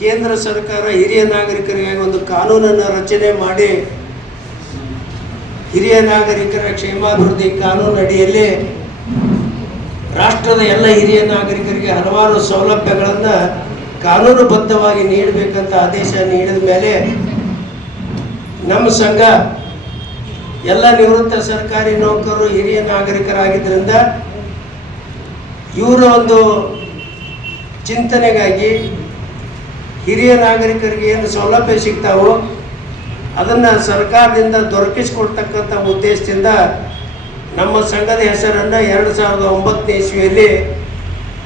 ಕೇಂದ್ರ ಸರ್ಕಾರ ಹಿರಿಯ ನಾಗರಿಕರಿಗಾಗಿ ಒಂದು ಕಾನೂನನ್ನು ರಚನೆ ಮಾಡಿ ಹಿರಿಯ ನಾಗರಿಕರ ಕ್ಷೇಮಾಭಿವೃದ್ಧಿ ಕಾನೂನು ಅಡಿಯಲ್ಲಿ ರಾಷ್ಟ್ರದ ಎಲ್ಲ ಹಿರಿಯ ನಾಗರಿಕರಿಗೆ ಹಲವಾರು ಸೌಲಭ್ಯಗಳನ್ನು ಕಾನೂನುಬದ್ಧವಾಗಿ ನೀಡಬೇಕಂತ ಆದೇಶ ನೀಡಿದ ಮೇಲೆ ನಮ್ಮ ಸಂಘ ಎಲ್ಲ ನಿವೃತ್ತ ಸರ್ಕಾರಿ ನೌಕರರು ಹಿರಿಯ ನಾಗರಿಕರಾಗಿದ್ದರಿಂದ ಇವರ ಒಂದು ಚಿಂತನೆಗಾಗಿ ಹಿರಿಯ ನಾಗರಿಕರಿಗೆ ಏನು ಸೌಲಭ್ಯ ಸಿಗ್ತಾವೋ ಅದನ್ನು ಸರ್ಕಾರದಿಂದ ದೊರಕಿಸಿಕೊಡ್ತಕ್ಕಂಥ ಉದ್ದೇಶದಿಂದ ನಮ್ಮ ಸಂಘದ ಹೆಸರನ್ನು 2009ನೇ ಇಸ್ವಿಯಲ್ಲಿ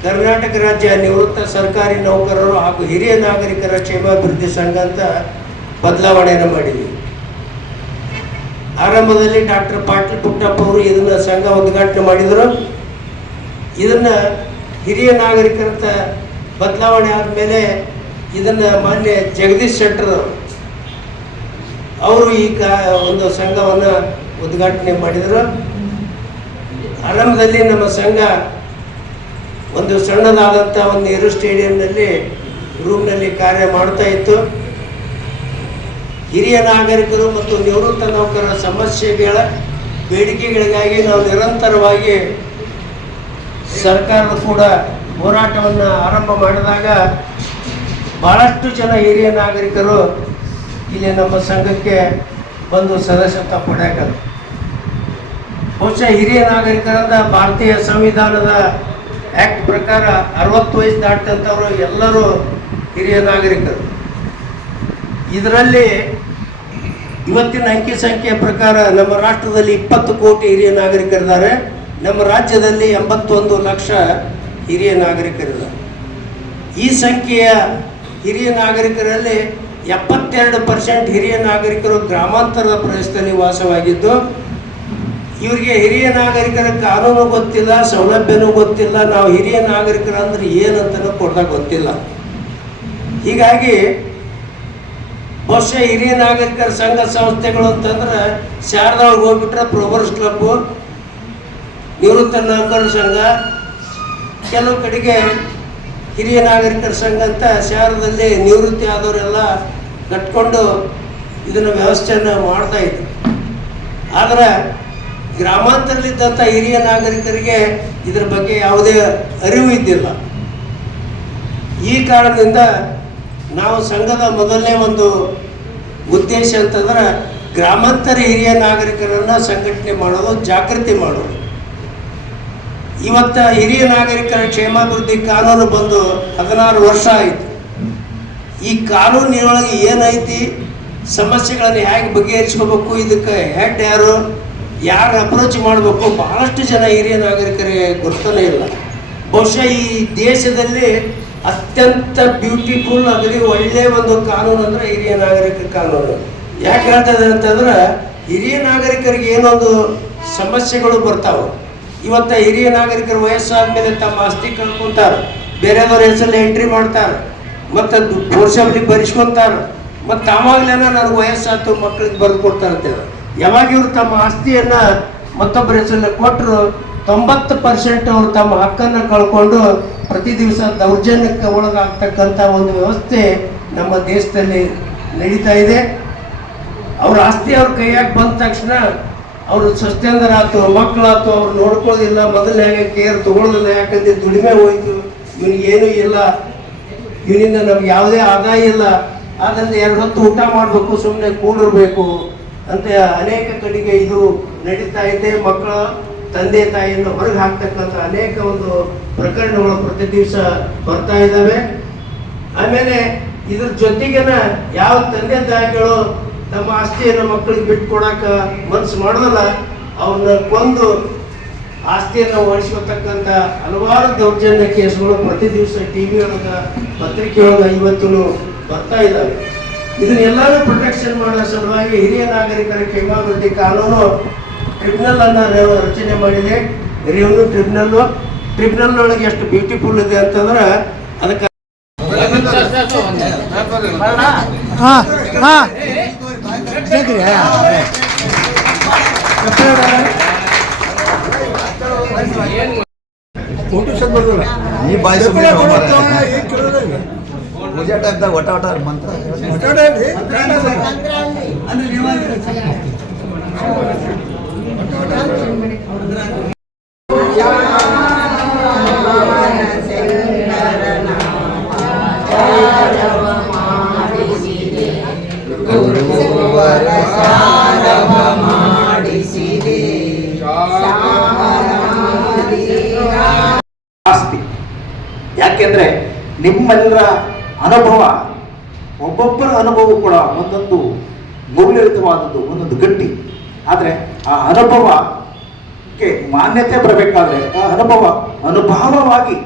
ಕರ್ನಾಟಕ ರಾಜ್ಯ ನಿವೃತ್ತ ಸರ್ಕಾರಿ ನೌಕರರು ಹಾಗೂ ಹಿರಿಯ ನಾಗರಿಕರ ಕ್ಷೇಮಾಭಿವೃದ್ಧಿ ಸಂಘ ಅಂತ ಬದಲಾವಣೆಯನ್ನು ಮಾಡಿದ್ವಿ. ಆರಂಭದಲ್ಲಿ ಡಾಕ್ಟರ್ ಪಾಟೀಲ್ ಪುಟ್ಟಪ್ಪ ಅವರು ಇದನ್ನು ಸಂಘ ಉದ್ಘಾಟನೆ ಮಾಡಿದರು. ಇದನ್ನು ಹಿರಿಯ ನಾಗರಿಕರಂತ ಬದಲಾವಣೆ ಆದಮೇಲೆ ಇದನ್ನು ಮಾನ್ಯ ಜಗದೀಶ್ ಶೆಟ್ಟರ್ ಅವರು ಈ ಒಂದು ಸಂಘವನ್ನು ಉದ್ಘಾಟನೆ ಮಾಡಿದರು. ಆರಂಭದಲ್ಲಿ ನಮ್ಮ ಸಂಘ ಒಂದು ಸಣ್ಣದಾದಂಥ ಒಂದು ನೆಹರು ಸ್ಟೇಡಿಯಂನಲ್ಲಿ ರೂಮ್ನಲ್ಲಿ ಕಾರ್ಯ ಮಾಡ್ತಾ ಇತ್ತು. ಹಿರಿಯ ನಾಗರಿಕರು ಮತ್ತು ನಿವೃತ್ತ ನೌಕರರ ಸಮಸ್ಯೆಗಳ ಬೇಡಿಕೆಗಳಿಗಾಗಿ ನಾವು ನಿರಂತರವಾಗಿ ಸರ್ಕಾರದ ಕೂಡ ಹೋರಾಟವನ್ನು ಆರಂಭ ಮಾಡಿದಾಗ ಭಾಳಷ್ಟು ಜನ ಹಿರಿಯ ನಾಗರಿಕರು ಇಲ್ಲಿ ನಮ್ಮ ಸಂಘಕ್ಕೆ ಬಂದು ಸದಸ್ಯತ್ವ ಪಡೆಯಕರು. ಬಹುಶಃ ಹಿರಿಯ ನಾಗರಿಕರಿಂದ ಭಾರತೀಯ ಸಂವಿಧಾನದ ಆ್ಯಕ್ಟ್ ಪ್ರಕಾರ 60 ವಯಸ್ಸು ದಾಟಿದಂಥವರು ಎಲ್ಲರೂ ಹಿರಿಯ ನಾಗರಿಕರು. ಇದರಲ್ಲಿ ಇವತ್ತಿನ ಅಂಕಿ ಸಂಖ್ಯೆಯ ಪ್ರಕಾರ ನಮ್ಮ ರಾಷ್ಟ್ರದಲ್ಲಿ 20 ಕೋಟಿ ಹಿರಿಯ ನಾಗರಿಕರಿದ್ದಾರೆ. ನಮ್ಮ ರಾಜ್ಯದಲ್ಲಿ 81 ಲಕ್ಷ ಹಿರಿಯ ನಾಗರಿಕರಿದ್ದಾರೆ. ಈ ಸಂಖ್ಯೆಯ ಹಿರಿಯ ನಾಗರಿಕರಲ್ಲಿ 72% ಹಿರಿಯ ನಾಗರಿಕರು ಗ್ರಾಮಾಂತರದ ಪ್ರದೇಶದಲ್ಲಿ ವಾಸವಾಗಿದ್ದು, ಇವರಿಗೆ ಹಿರಿಯ ನಾಗರಿಕರ ಕಾನೂನು ಗೊತ್ತಿಲ್ಲ, ಸೌಲಭ್ಯನೂ ಗೊತ್ತಿಲ್ಲ, ನಾವು ಹಿರಿಯ ನಾಗರಿಕರು ಅಂದ್ರೆ ಏನಂತನೂ ಕೊಡ್ದಾಗ ಗೊತ್ತಿಲ್ಲ. ಹೀಗಾಗಿ ಬಹುಶಃ ಹಿರಿಯ ನಾಗರಿಕರ ಸಂಘ ಸಂಸ್ಥೆಗಳು ಅಂತಂದ್ರೆ ಶಾರದಾ ಒಳಗೆ ಹೋಗ್ಬಿಟ್ರೆ ಪ್ರೋಬರ್ಸ್ ಕ್ಲಬ್ಬು, ನಿವೃತ್ತ ನೌಕರರ ಸಂಘ, ಕೆಲವು ಕಡೆಗೆ ಹಿರಿಯ ನಾಗರಿಕರ ಸಂಘ ಅಂತ ಶಾರದಲ್ಲಿ ನಿವೃತ್ತಿ ಆದವರೆಲ್ಲ ಕಟ್ಕೊಂಡು ಇದನ್ನು ವ್ಯವಸ್ಥೆಯನ್ನು ಮಾಡ್ತಾ ಇದ್ರು. ಆದರೆ ಗ್ರಾಮಾಂತರದಲ್ಲಿದ್ದಂಥ ಹಿರಿಯ ನಾಗರಿಕರಿಗೆ ಇದರ ಬಗ್ಗೆ ಯಾವುದೇ ಅರಿವು ಇದ್ದಿಲ್ಲ. ಈ ಕಾರಣದಿಂದ ನಾವು ಸಂಘದ ಮೊದಲನೇ ಒಂದು ಉದ್ದೇಶ ಅಂತಂದ್ರೆ ಗ್ರಾಮಾಂತರ ಹಿರಿಯ ನಾಗರಿಕರನ್ನು ಸಂಘಟನೆ ಮಾಡೋದು, ಜಾಗೃತಿ ಮಾಡೋದು. ಇವತ್ತು ಹಿರಿಯ ನಾಗರಿಕರ ಕ್ಷೇಮಾಭಿವೃದ್ಧಿ ಕಾನೂನು ಬಂದು 16 ವರ್ಷ ಆಯಿತು. ಈ ಕಾನೂನಿನೊಳಗೆ ಏನೈತಿ, ಸಮಸ್ಯೆಗಳನ್ನು ಹೇಗೆ ಬಗೆಹರಿಸ್ಕೋಬೇಕು, ಇದಕ್ಕೆ ಹೆಡ್ ಯಾರು ಅಪ್ರೋಚ್ ಮಾಡಬೇಕು, ಬಹಳಷ್ಟು ಜನ ಹಿರಿಯ ನಾಗರಿಕರಿಗೆ ಗೊತ್ತನೇ ಇಲ್ಲ. ಬಹುಶಃ ಈ ದೇಶದಲ್ಲಿ ಅತ್ಯಂತ ಬ್ಯೂಟಿಫುಲ್ ಆಗಲಿ ಒಳ್ಳೆಯ ಒಂದು ಕಾನೂನು ಅಂದರೆ ಹಿರಿಯ ನಾಗರಿಕರ ಕಾನೂನು. ಯಾಕೆ ಹೇಳ್ತದೆ ಅಂತಂದ್ರೆ ಹಿರಿಯ ನಾಗರಿಕರಿಗೆ ಏನೊಂದು ಸಮಸ್ಯೆಗಳು ಬರ್ತಾವೆ. ಇವತ್ತು ಹಿರಿಯ ನಾಗರಿಕರ ವಯಸ್ಸಾದ ಮೇಲೆ ತಮ್ಮ ಆಸ್ತಿ ಕಳ್ಕೊತಾರೆ, ಬೇರೆಯವ್ರ ಹೆಸರಲ್ಲಿ ಎಂಟ್ರಿ ಮಾಡ್ತಾರೆ, ಮತ್ತು ಫೋರ್ಸಬಲಿ ಭರಿಸ್ಕೊತಾರೆ, ಮತ್ತು ಆವಾಗಲೇನ ನನಗೆ ವಯಸ್ಸಾಯ್ತು ಮಕ್ಕಳಿಗೆ ಬರೆದು ಕೊಡ್ತಾರೆ ಅಂತೇಳಿ. ಯಾವಾಗ ಇವರು ತಮ್ಮ ಆಸ್ತಿಯನ್ನು ಮತ್ತೊಬ್ಬರ ಹೆಸರಲ್ಲಿ ಕೊಟ್ಟರು 90% ಅವರು ತಮ್ಮ ಹಕ್ಕನ್ನು ಕಳ್ಕೊಂಡು ಪ್ರತಿ ದಿವಸ ದೌರ್ಜನ್ಯಕ್ಕೆ ಒಳಗಾಗ್ತಕ್ಕಂಥ ಒಂದು ವ್ಯವಸ್ಥೆ ನಮ್ಮ ದೇಶದಲ್ಲಿ ನಡೀತಾ ಇದೆ. ಅವ್ರ ಆಸ್ತಿ ಅವ್ರ ಕೈಯಾಗಿ ಬಂದ ತಕ್ಷಣ ಅವರು ಸಸ್ತೆಂದರಾಯ್ತು, ಮಕ್ಕಳಾಯ್ತು, ಅವ್ರು ನೋಡ್ಕೊಳ್ಳೋದಿಲ್ಲ, ಮೊದಲನೇ ಹೇಗೆ ಕೇರ್ ತೊಗೊಳ್ಳೋದಿಲ್ಲ. ಯಾಕಂದ್ರೆ ದುಡಿಮೆ ಹೋಯ್ತು, ಇವನಿಗೇನೂ ಇಲ್ಲ, ಇವನಿಂದ ನಮ್ಗೆ ಯಾವುದೇ ಆದಾಯ ಇಲ್ಲ, ಆದ್ದರಿಂದ 2 ಹೊತ್ತು ಊಟ ಮಾಡಬೇಕು, ಸುಮ್ಮನೆ ಕೂಡಿರ್ಬೇಕು ಅಂತ ಅನೇಕ ಕಡೆಗೆ ಇದು ನಡೀತಾ ಇದೆ. ಮಕ್ಕಳ ತಂದೆ ತಾಯಿಯನ್ನು ಹೊರಗೆ ಹಾಕ್ತಕ್ಕಂಥ ಅನೇಕ ಒಂದು ಪ್ರಕರಣಗಳು ಪ್ರತಿ ದಿವಸ ಬರ್ತಾ ಇದ್ದಾವೆ. ಆಮೇಲೆ ಇದ್ರ ಜೊತೆಗೇನ ಯಾವ ತಂದೆ ತಾಯಿಗಳು ತಮ್ಮ ಆಸ್ತಿಯನ್ನು ಮಕ್ಕಳಿಗೆ ಬಿಟ್ಕೊಡಕ ಮನಸ್ಸು ಮಾಡೋದಲ್ಲ, ಅವ್ರನ್ನ ಕೊಂದು ಆಸ್ತಿಯನ್ನು ಓಡಿಸ್ಕೊತಕ್ಕಂಥ ಹಲವಾರು ದೌರ್ಜನ್ಯ ಕೇಸ್ಗಳು ಪ್ರತಿ ದಿವಸ TV ಒಳಗೆ, ಪತ್ರಿಕೆ ಒಳಗೆ ಇವತ್ತು ಬರ್ತಾ ಇದ್ದಾವೆ. ಇದನ್ನೆಲ್ಲರೂ ಪ್ರೊಟೆಕ್ಷನ್ ಮಾಡೋ ಸಲುವಾಗಿ ಹಿರಿಯ ನಾಗರಿಕರ ಕ್ಷೇಮಾಭಿವೃದ್ಧಿ ಕಾನೂನು ಟ್ರಿಬ್ಯುನಲ್ ಅನ್ನು ರಚನೆ ಮಾಡಿದೆ. ರೆವಿನ್ಯೂ ಟ್ರಿಬ್ಯುನಲ್ ಒಳಗೆ ಎಷ್ಟು ಬ್ಯೂಟಿಫುಲ್ ಇದೆ ಅಂತಂದ್ರೆ ಅದಕ್ಕೆ ಈ ಬಾಯಿ ಪೂಜಾ ಟೈಮ್ದಾಗ ಒಟ ಮಂತ್ರ ಆಸ್ತಿ. ಯಾಕೆಂದ್ರೆ ನಿಮ್ಮೆಲ್ಲರ ಅನುಭವ, ಒಬ್ಬೊಬ್ಬರ ಅನುಭವ ಕೂಡ ಒಂದೊಂದು ಮೌಲ್ಯಯುತವಾದದ್ದು, ಒಂದೊಂದು ಗಟ್ಟಿ. ಆದರೆ ಆ ಅನುಭವಕ್ಕೆ ಮಾನ್ಯತೆ ಬರಬೇಕಾದ್ರೆ ಆ ಅನುಭವವಾಗಿ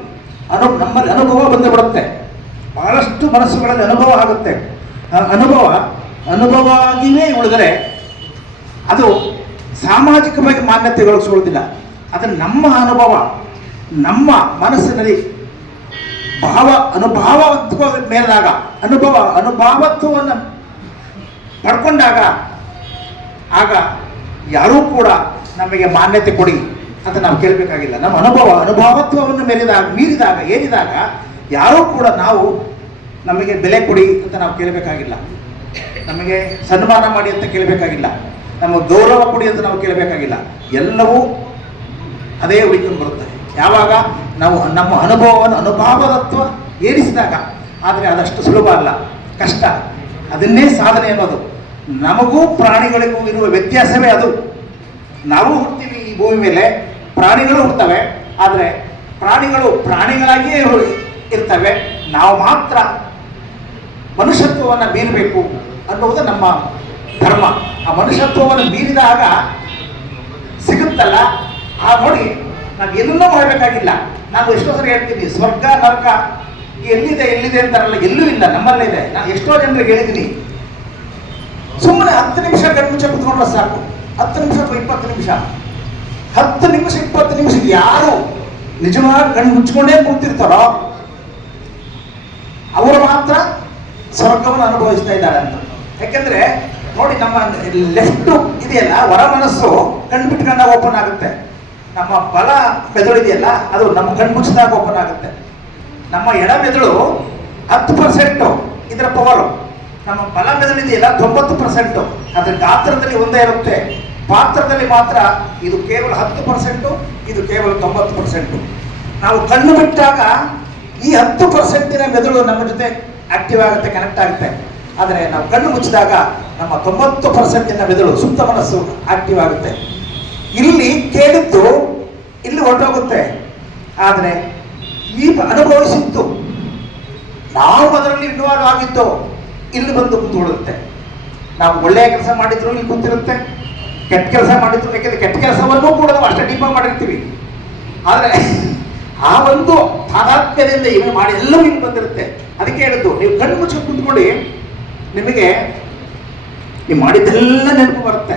ನಮ್ಮಲ್ಲಿ ಅನುಭವ ಬಂದು ಬಿಡುತ್ತೆ. ಬಹಳಷ್ಟು ಮನಸ್ಸುಗಳಲ್ಲಿ ಅನುಭವ ಆಗುತ್ತೆ. ಆ ಅನುಭವವಾಗಿಯೇ ಉಳಿದರೆ ಅದು ಸಾಮಾಜಿಕವಾಗಿ ಮಾನ್ಯತೆ ಗಳಿಸ್ಕೊಳ್ಳೋದಿಲ್ಲ. ಆದರೆ ನಮ್ಮ ಅನುಭವ ನಮ್ಮ ಮನಸ್ಸಿನಲ್ಲಿ ಅನುಭಾವತ್ವ ಮೇಲಾಗ ಅನುಭವತ್ವವನ್ನು ಪಡ್ಕೊಂಡಾಗ ಆಗ ಯಾರೂ ಕೂಡ ನಮಗೆ ಮಾನ್ಯತೆ ಕೊಡಿ ಅಂತ ನಾವು ಕೇಳಬೇಕಾಗಿಲ್ಲ. ನಮ್ಮ ಅನುಭವತ್ವವನ್ನು ಮೀರಿದಾಗ ಏರಿದಾಗ ಯಾರೂ ಕೂಡ ನಮಗೆ ಬೆಲೆ ಕೊಡಿ ಅಂತ ನಾವು ಕೇಳಬೇಕಾಗಿಲ್ಲ. ನಮಗೆ ಸನ್ಮಾನ ಮಾಡಿ ಅಂತ ಕೇಳಬೇಕಾಗಿಲ್ಲ. ನಮಗೆ ಗೌರವ ಕೊಡಿ ಅಂತ ನಾವು ಕೇಳಬೇಕಾಗಿಲ್ಲ. ಎಲ್ಲವೂ ಅದೇ ಹುಡುಕೊಂಡು ಬರುತ್ತೆ ಯಾವಾಗ ನಾವು ನಮ್ಮ ಅನುಭವತ್ವ ಏರಿಸಿದಾಗ. ಆದರೆ ಅದಷ್ಟು ಸುಲಭ ಅಲ್ಲ, ಕಷ್ಟ. ಅದನ್ನೇ ಸಾಧನೆ ಅನ್ನೋದು. ನಮಗೂ ಪ್ರಾಣಿಗಳಿಗೂ ಇರುವ ವ್ಯತ್ಯಾಸವೇ ಅದು. ನಾವು ಹುಡ್ತೀವಿ ಈ ಭೂಮಿ ಮೇಲೆ, ಪ್ರಾಣಿಗಳು ಹುಡ್ತವೆ. ಆದರೆ ಪ್ರಾಣಿಗಳು ಪ್ರಾಣಿಗಳಾಗಿಯೇ ಇರ್ತವೆ. ನಾವು ಮಾತ್ರ ಮನುಷ್ಯತ್ವವನ್ನು ಮೀರಬೇಕು ಅನ್ನುವುದು ನಮ್ಮ ಧರ್ಮ. ಆ ಮನುಷ್ಯತ್ವವನ್ನು ಮೀರಿದಾಗ ಸಿಗುತ್ತಲ್ಲ, ನೋಡಿ ನಾವು ಎಲ್ಲೂ ಮಾಡಬೇಕಾಗಿಲ್ಲ. ನಾನು ಎಷ್ಟೋ ಸರಿ ಹೇಳ್ತೀನಿ, ಸ್ವರ್ಗ ನರಕ ಎಲ್ಲಿದೆ ಅಂತಾರಲ್ಲ, ಎಲ್ಲೂ ಇಲ್ಲ, ನಮ್ಮಲ್ಲೇ ಇದೆ. ನಾನು ಎಷ್ಟೋ ಜನರಿಗೆ ಹೇಳಿದ್ದೀನಿ, ಸುಮ್ಮನೆ 10 ನಿಮಿಷ ಕಣ್ಮುಚ್ಚ ಕುತ್ಕೊಂಡ್ರೆ ಸಾಕು. 10 ನಿಮಿಷ ಅಥವಾ 20 ನಿಮಿಷ, 10 ನಿಮಿಷ 20 ನಿಮಿಷ ಯಾರು ನಿಜವಾಗಿ ಕಣ್ಣು ಮುಚ್ಕೊಂಡೇ ಕೂತಿರ್ತಾರೋ ಅವರು ಮಾತ್ರ ಸ್ವರ್ಗವನ್ನು ಅನುಭವಿಸ್ತಾ ಇದ್ದಾರೆ ಅಂತ. ಯಾಕೆಂದ್ರೆ ನೋಡಿ, ನಮ್ಮ ಲೆಫ್ಟ್ ಇದೆಯಲ್ಲ, ಹೊರ ಮನಸ್ಸು ಕಣ್ಣು ಬಿಟ್ಕೊಂಡಾಗ ಓಪನ್ ಆಗುತ್ತೆ. ನಮ್ಮ ಬಲ ಮೆದುಳು ಇದೆಯಲ್ಲ, ಅದು ನಮ್ಮ ಕಣ್ಣು ಮುಚ್ಚಿದಾಗ ಓಪನ್ ಆಗುತ್ತೆ. ನಮ್ಮ ಎಡ ಮೆದುಳು 10% ಇದರ ಪವರು. ನಮ್ಮ ಬಲ ಮೆದುಳು ಇದೆಯಲ್ಲ 90%. ಅದ್ರ ಗಾತ್ರದಲ್ಲಿ ಒಂದೇ ಇರುತ್ತೆ, ಪಾತ್ರದಲ್ಲಿ ಮಾತ್ರ ಇದು ಕೇವಲ 10%, ಇದು ಕೇವಲ 90%. ನಾವು ಕಣ್ಣು ಬಿಟ್ಟಾಗ ಈ 10% ಮೆದುಳು ನಮ್ಮ ಜೊತೆ ಆಕ್ಟಿವ್ ಆಗುತ್ತೆ, ಕನೆಕ್ಟ್ ಆಗುತ್ತೆ. ಆದರೆ ನಾವು ಕಣ್ಣು ಮುಚ್ಚಿದಾಗ ನಮ್ಮ 90% ಮೆದುಳು, ಸುಪ್ತ ಮನಸ್ಸು ಆಕ್ಟಿವ್ ಆಗುತ್ತೆ. ಇಲ್ಲಿ ಕೇಳಿದ್ದು ಇಲ್ಲಿ ಹೊರಟೋಗುತ್ತೆ. ಆದರೆ ಈ ಅನುಭವಿಸಿದ್ದು ನಾವು ಅದರಲ್ಲಿ ಇನ್ವಾಲ್ವ್ ಆಗಿದ್ದು ಇಲ್ಲಿ ಬಂದು ಕೂತ್ಕೊಳ್ಳುತ್ತೆ. ನಾವು ಒಳ್ಳೆಯ ಕೆಲಸ ಮಾಡಿದ್ರು ಇಲ್ಲಿ ಕೂತಿರುತ್ತೆ, ಕೆಟ್ಟ ಕೆಲಸ ಮಾಡಿದ್ರು. ಯಾಕೆಂದ್ರೆ ಕೆಟ್ಟ ಕೆಲಸವನ್ನೂ ಕೂಡ ನಾವು ಅಷ್ಟೇ ಡೀಪಾಗಿ ಮಾಡಿರ್ತೀವಿ. ಆದರೆ ಆ ಒಂದು ತಾದಾತ್ಮ್ಯದಿಂದ ಇವನು ಮಾಡಿ ಎಲ್ಲವೂ ಇಲ್ಲಿ ಬಂದಿರುತ್ತೆ. ಅದಕ್ಕೆ ಹೇಳಿದ್ದು, ನೀವು ಕಣ್ಣು ಮುಚ್ಕೊಂಡು ಕೂತ್ಕೊಳ್ಳಿ, ನಿಮಗೆ ನೀವು ಮಾಡಿದ್ದೆಲ್ಲ ನೆನಪು ಬರುತ್ತೆ.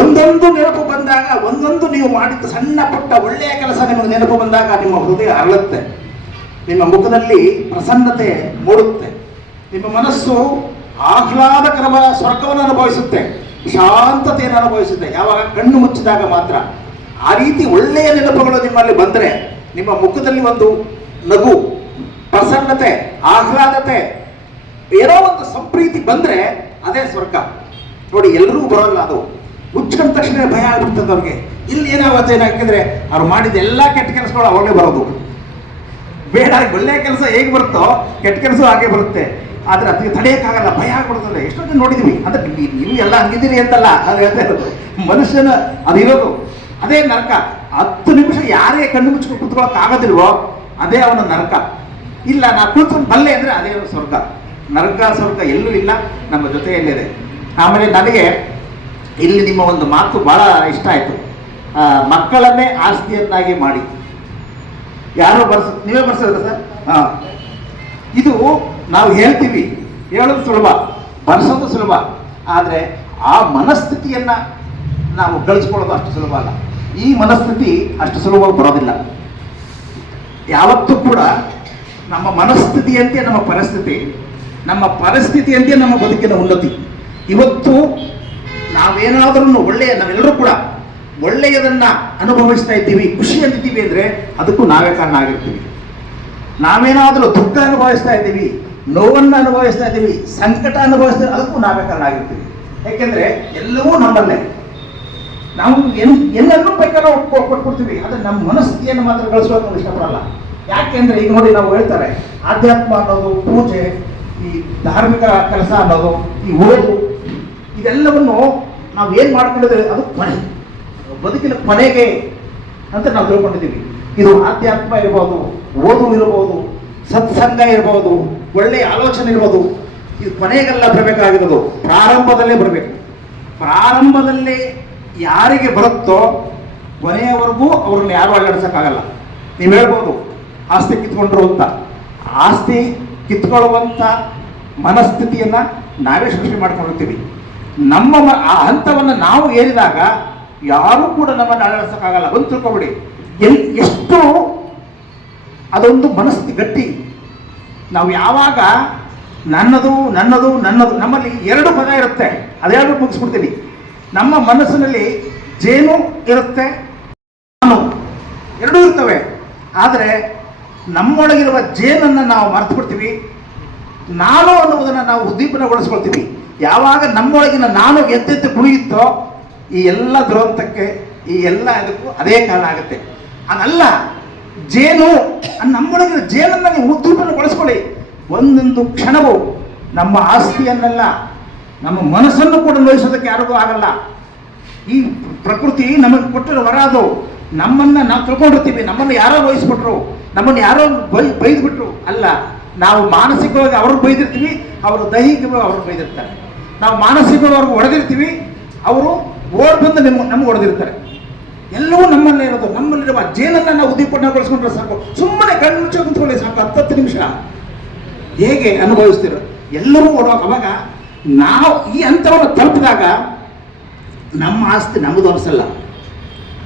ಒಂದೊಂದು ನೆನಪು ಬಂದಾಗ, ಒಂದೊಂದು ನೀವು ಮಾಡಿದ ಸಣ್ಣ ಪುಟ್ಟ ಒಳ್ಳೆಯ ಕೆಲಸ ನಿಮಗೆ ನೆನಪು ಬಂದಾಗ ನಿಮ್ಮ ಹೃದಯ ಅರಳುತ್ತೆ, ನಿಮ್ಮ ಮುಖದಲ್ಲಿ ಪ್ರಸನ್ನತೆ ಮೂಡುತ್ತೆ, ನಿಮ್ಮ ಮನಸ್ಸು ಆಹ್ಲಾದಕರವಾದ ಸ್ವರ್ಗವನ್ನು ಅನುಭವಿಸುತ್ತೆ, ಶಾಂತತೆಯನ್ನು ಅನುಭವಿಸುತ್ತೆ. ಯಾವಾಗ ಕಣ್ಣು ಮುಚ್ಚಿದಾಗ ಮಾತ್ರ. ಆ ರೀತಿ ಒಳ್ಳೆಯ ನೆನಪುಗಳು ನಿಮ್ಮಲ್ಲಿ ಬಂದರೆ, ನಿಮ್ಮ ಮುಖದಲ್ಲಿ ಒಂದು ನಗು, ಪ್ರಸನ್ನತೆ, ಆಹ್ಲಾದತೆ, ಏನೋ ಒಂದು ಸಂಪ್ರೀತಿ ಬಂದರೆ ಅದೇ ಸ್ವರ್ಗ. ನೋಡಿ, ಎಲ್ಲರಿಗೂ ಬರೋಲ್ಲ ಅದು. ಮುಚ್ಕೊಂಡ ತಕ್ಷಣ ಭಯ ಆಗ್ಬಿಡ್ತದೆ ಅವ್ರಿಗೆ. ಇಲ್ಲಿ ಏನಾಗುತ್ತೆ, ಯಾಕೆಂದ್ರೆ ಅವ್ರು ಮಾಡಿದ ಎಲ್ಲ ಕೆಟ್ಟ ಕೆಲಸಗಳು ಅವಾಗಲೇ ಬರೋದು. ಬೇಡ, ಒಳ್ಳೆಯ ಕೆಲಸ ಹೇಗೆ ಬರುತ್ತೋ ಕೆಟ್ಟ ಕೆಲಸ ಹಾಗೆ ಬರುತ್ತೆ. ಆದರೆ ಅದಕ್ಕೆ ತಡೆಯೋಕ್ಕಾಗಲ್ಲ, ಭಯ ಆಗ್ಬಿಡ್ತದೆ. ಎಷ್ಟೋ ಜನ ನೋಡಿದ್ವಿ. ಅಂದ್ರೆ ನೀವು ಎಲ್ಲ ಹಂಗಿದ್ದೀರಿ ಅಂತಲ್ಲ, ಅದು ಹೇಳ್ತಾ ಇರೋದು. ಮನುಷ್ಯನ ಅದಿರೋದು ಅದೇ ನರಕ. 10 ನಿಮಿಷ ಯಾರೇ ಕಣ್ಣು ಮುಚ್ಕೊಂಡು ಕೂತ್ಕೊಳ್ಳೋಕೆ ಆಗೋದಿಲ್ವೋ ಅದೇ ಅವನ ನರಕ. ಇಲ್ಲ, ನಾ ಕೂತ್ಕೊಂಡು ಬಲ್ಲೆ ಅಂದರೆ ಅದೇ ಸ್ವರ್ಗ. ನರಕ ಸ್ವರ್ಗ ಎಲ್ಲೂ ಇಲ್ಲ, ನಮ್ಮ ಜೊತೆಯಲ್ಲಿದೆ. ಆಮೇಲೆ ನನಗೆ ಇಲ್ಲಿ ನಿಮ್ಮ ಒಂದು ಮಾತು ಬಹಳ ಇಷ್ಟ ಆಯಿತು. ಮಕ್ಕಳನ್ನೇ ಆಸ್ತಿಯನ್ನಾಗಿ ಮಾಡಿ. ಯಾರೋ ನೀವೇ ಬರ್ಸೋದ ಸರ್? ಹಾಂ, ಇದು ನಾವು ಹೇಳ್ತೀವಿ, ಹೇಳೋದು ಸುಲಭ, ಬರ್ಸೋದು ಸುಲಭ. ಆದರೆ ಆ ಮನಸ್ಥಿತಿಯನ್ನು ನಾವು ಗಳಿಸ್ಕೊಳ್ಳೋದು ಅಷ್ಟು ಸುಲಭ ಅಲ್ಲ. ಈ ಮನಸ್ಥಿತಿ ಅಷ್ಟು ಸುಲಭವಾಗಿ ಬರೋದಿಲ್ಲ. ಯಾವತ್ತೂ ಕೂಡ ನಮ್ಮ ಮನಸ್ಥಿತಿಯಂತೆ ನಮ್ಮ ಪರಿಸ್ಥಿತಿ, ನಮ್ಮ ಪರಿಸ್ಥಿತಿಯಂತೆ ನಮ್ಮ ಬದುಕಿನ ಉನ್ನತಿ. ಇವತ್ತು ನಾವೇನಾದ್ರೂ ನಾವೆಲ್ಲರೂ ಕೂಡ ಒಳ್ಳೆಯದನ್ನು ಅನುಭವಿಸ್ತಾ ಇದ್ದೀವಿ, ಖುಷಿ ಅಂತಿದ್ದೀವಿ ಅಂದರೆ ಅದಕ್ಕೂ ನಾವೇ ಕಾರಣ ಆಗಿರ್ತೀವಿ. ನಾವೇನಾದರೂ ದುಃಖ ಅನುಭವಿಸ್ತಾ ಇದ್ದೀವಿ, ನೋವನ್ನು ಅನುಭವಿಸ್ತಾ ಇದ್ದೀವಿ, ಸಂಕಟ ಅನುಭವಿಸ್ತಾ ಅದಕ್ಕೂ ನಾವೇ ಕಾರಣ ಆಗಿರ್ತೀವಿ. ಯಾಕೆಂದರೆ ಎಲ್ಲವೂ ನಮ್ಮಲ್ಲೇ. ನಾವು ಎಲ್ಲರೂ ಬೇಕಾದ್ರೂ ಕೊಟ್ಕೊಡ್ತೀವಿ, ಆದರೆ ನಮ್ಮ ಮನಸ್ಥಿತಿಯನ್ನು ಮಾತ್ರ ಗಳಿಸೋಕೆ ನಾವು ಇಷ್ಟಪಡಲ್ಲ. ಯಾಕೆಂದರೆ ಈಗ ನೋಡಿ, ನಾವು ಹೇಳ್ತಾರೆ ಆಧ್ಯಾತ್ಮ ಅನ್ನೋದು, ಪೂಜೆ, ಈ ಧಾರ್ಮಿಕ ಕೆಲಸ ಅನ್ನೋದು, ಈ ಓದು, ಇದೆಲ್ಲವನ್ನು ನಾವು ಏನು ಮಾಡ್ಕೊಂಡಿದ್ದೇವೆ ಅದು ಕೊನೆ, ಬದುಕಿನ ಕೊನೆಗೆ ಅಂತ ನಾವು ತಿಳ್ಕೊಂಡಿದ್ದೀವಿ. ಇದು ಆಧ್ಯಾತ್ಮ ಇರ್ಬೋದು, ಓದು ಇರ್ಬೋದು, ಸತ್ಸಂಗ ಇರ್ಬೋದು, ಒಳ್ಳೆಯ ಆಲೋಚನೆ ಇರ್ಬೋದು, ಇದು ಕೊನೆಗೆಲ್ಲ ಬರಬೇಕಾಗಿರೋದು ಪ್ರಾರಂಭದಲ್ಲೇ ಬರಬೇಕು. ಪ್ರಾರಂಭದಲ್ಲೇ ಯಾರಿಗೆ ಬರುತ್ತೋ ಕೊನೆಯವರೆಗೂ ಅವ್ರನ್ನ ಯಾರು ಅಲ್ಲಾಡಿಸೋಕ್ಕಾಗಲ್ಲ. ನೀವು ಹೇಳ್ಬೋದು ಆಸ್ತಿ ಕಿತ್ಕೊಂಡ್ರು ಅಂತ. ಆಸ್ತಿ ಕಿತ್ಕೊಳ್ಳುವಂಥ ಮನಸ್ಥಿತಿಯನ್ನು ನಾವೇ ಸೃಷ್ಟಿ ಮಾಡ್ಕೊಂಡಿರ್ತೀವಿ. ನಮ್ಮ ಆ ಹಂತವನ್ನು ನಾವು ಏರಿದಾಗ ಯಾರೂ ಕೂಡ ನಮ್ಮನ್ನು ಅಲ್ಲಾಡಿಸೋಕ್ಕಾಗಲ್ಲ. ಬಂದು ತಿಳ್ಕೊಬಿಡಿ, ಎಷ್ಟು ಅದೊಂದು ಮನಸ್ಥಿತಿ ಗಟ್ಟಿ. ನಾವು ಯಾವಾಗ ನನ್ನದು ನನ್ನದು ನನ್ನದು, ನಮ್ಮಲ್ಲಿ 2 ಪದ ಇರುತ್ತೆ, ಅದು ಹೇಳ್ಬಿಟ್ಟು ಮುಗಿಸ್ಬಿಡ್ತೀನಿ. ನಮ್ಮ ಮನಸ್ಸಿನಲ್ಲಿ ಜೇನು ಇರುತ್ತೆ, ನಾನು ಎರಡೂ ಇರ್ತವೆ. ಆದರೆ ನಮ್ಮೊಳಗಿರುವ ಜೇನನ್ನು ನಾವು ಮರೆತು ಬಿಡ್ತೀವಿ, ನಾನು ಅನ್ನುವುದನ್ನು ನಾವು ಉದ್ದೀಪನಗೊಳಿಸ್ಕೊಳ್ತೀವಿ. ಯಾವಾಗ ನಮ್ಮೊಳಗಿನ ನಾನು ಎದ್ದೆದ್ದು ಕುಣಿಯುತ್ತೋ ಈ ಎಲ್ಲ ದುರಂತಕ್ಕೆ, ಈ ಎಲ್ಲ ಇದಕ್ಕೂ ಅದೇ ಕಾರಣ ಆಗುತ್ತೆ. ಅದಲ್ಲ, ಜೇನು ನಮ್ಮೊಳಗಿನ ಜೇನನ್ನು ನೀವು ಉದ್ದೀಪನಗೊಳಿಸ್ಕೊಳ್ಳಿ. ಒಂದೊಂದು ಕ್ಷಣವು ನಮ್ಮ ಆಸ್ತಿಯನ್ನೆಲ್ಲ, ನಮ್ಮ ಮನಸ್ಸನ್ನು ಕೂಡ ನೋಯಿಸೋದಕ್ಕೆ ಯಾರಿಗೂ ಆಗಲ್ಲ. ಈ ಪ್ರಕೃತಿ ನಮಗೆ ಕೊಟ್ಟಿರೋ ವರ ಅದು. ನಮ್ಮನ್ನು ನಾವು ತಿಳ್ಕೊಂಡಿರ್ತೀವಿ, ನಮ್ಮನ್ನು ಯಾರೋ ನೋಯಿಸ್ಬಿಟ್ರು, ನಮ್ಮನ್ನು ಯಾರೋ ಬೈದ್ಬಿಟ್ರು. ಅಲ್ಲ, ನಾವು ಮಾನಸಿಕವಾಗಿ ಅವ್ರಿಗೆ ಬೈದಿರ್ತೀವಿ, ಅವರು ದೈಹಿಕವಾಗಿ ಅವ್ರಿಗೆ ಬೈದಿರ್ತಾರೆ. ನಾವು ಮಾನಸಿಕವಾಗಿ ಅವ್ರಿಗೆ ಹೊಡೆದಿರ್ತೀವಿ, ಅವರು ಓಡ್ ಬಂದು ನಮ್ಗೆ ಹೊಡೆದಿರ್ತಾರೆ. ಎಲ್ಲವೂ ನಮ್ಮಲ್ಲೇ ಇರೋದು. ನಮ್ಮಲ್ಲಿರುವ ಜೇನನ್ನು ನಾವು ಉದ್ದೀಪನಗೊಳಿಸ್ಕೊಂಡ್ರೆ ಸಾಕು. ಸುಮ್ಮನೆ ಕಣ್ಣು ಮುಚ್ಚ ಕುಂತ್ಕೊಳ್ಳಿ ಸಾಕು, 10 ನಿಮಿಷ. ಹೇಗೆ ಅನುಭವಿಸ್ತೀರೋ ಎಲ್ಲರೂ ಓಡುವಾಗ, ಅವಾಗ ನಾವು ಈ ಹಂತವನ್ನು ತಲುಪಿದಾಗ ನಮ್ಮ ಆಸ್ತಿ ನಮ್ಮದು ಅನಿಸಲ್ಲ.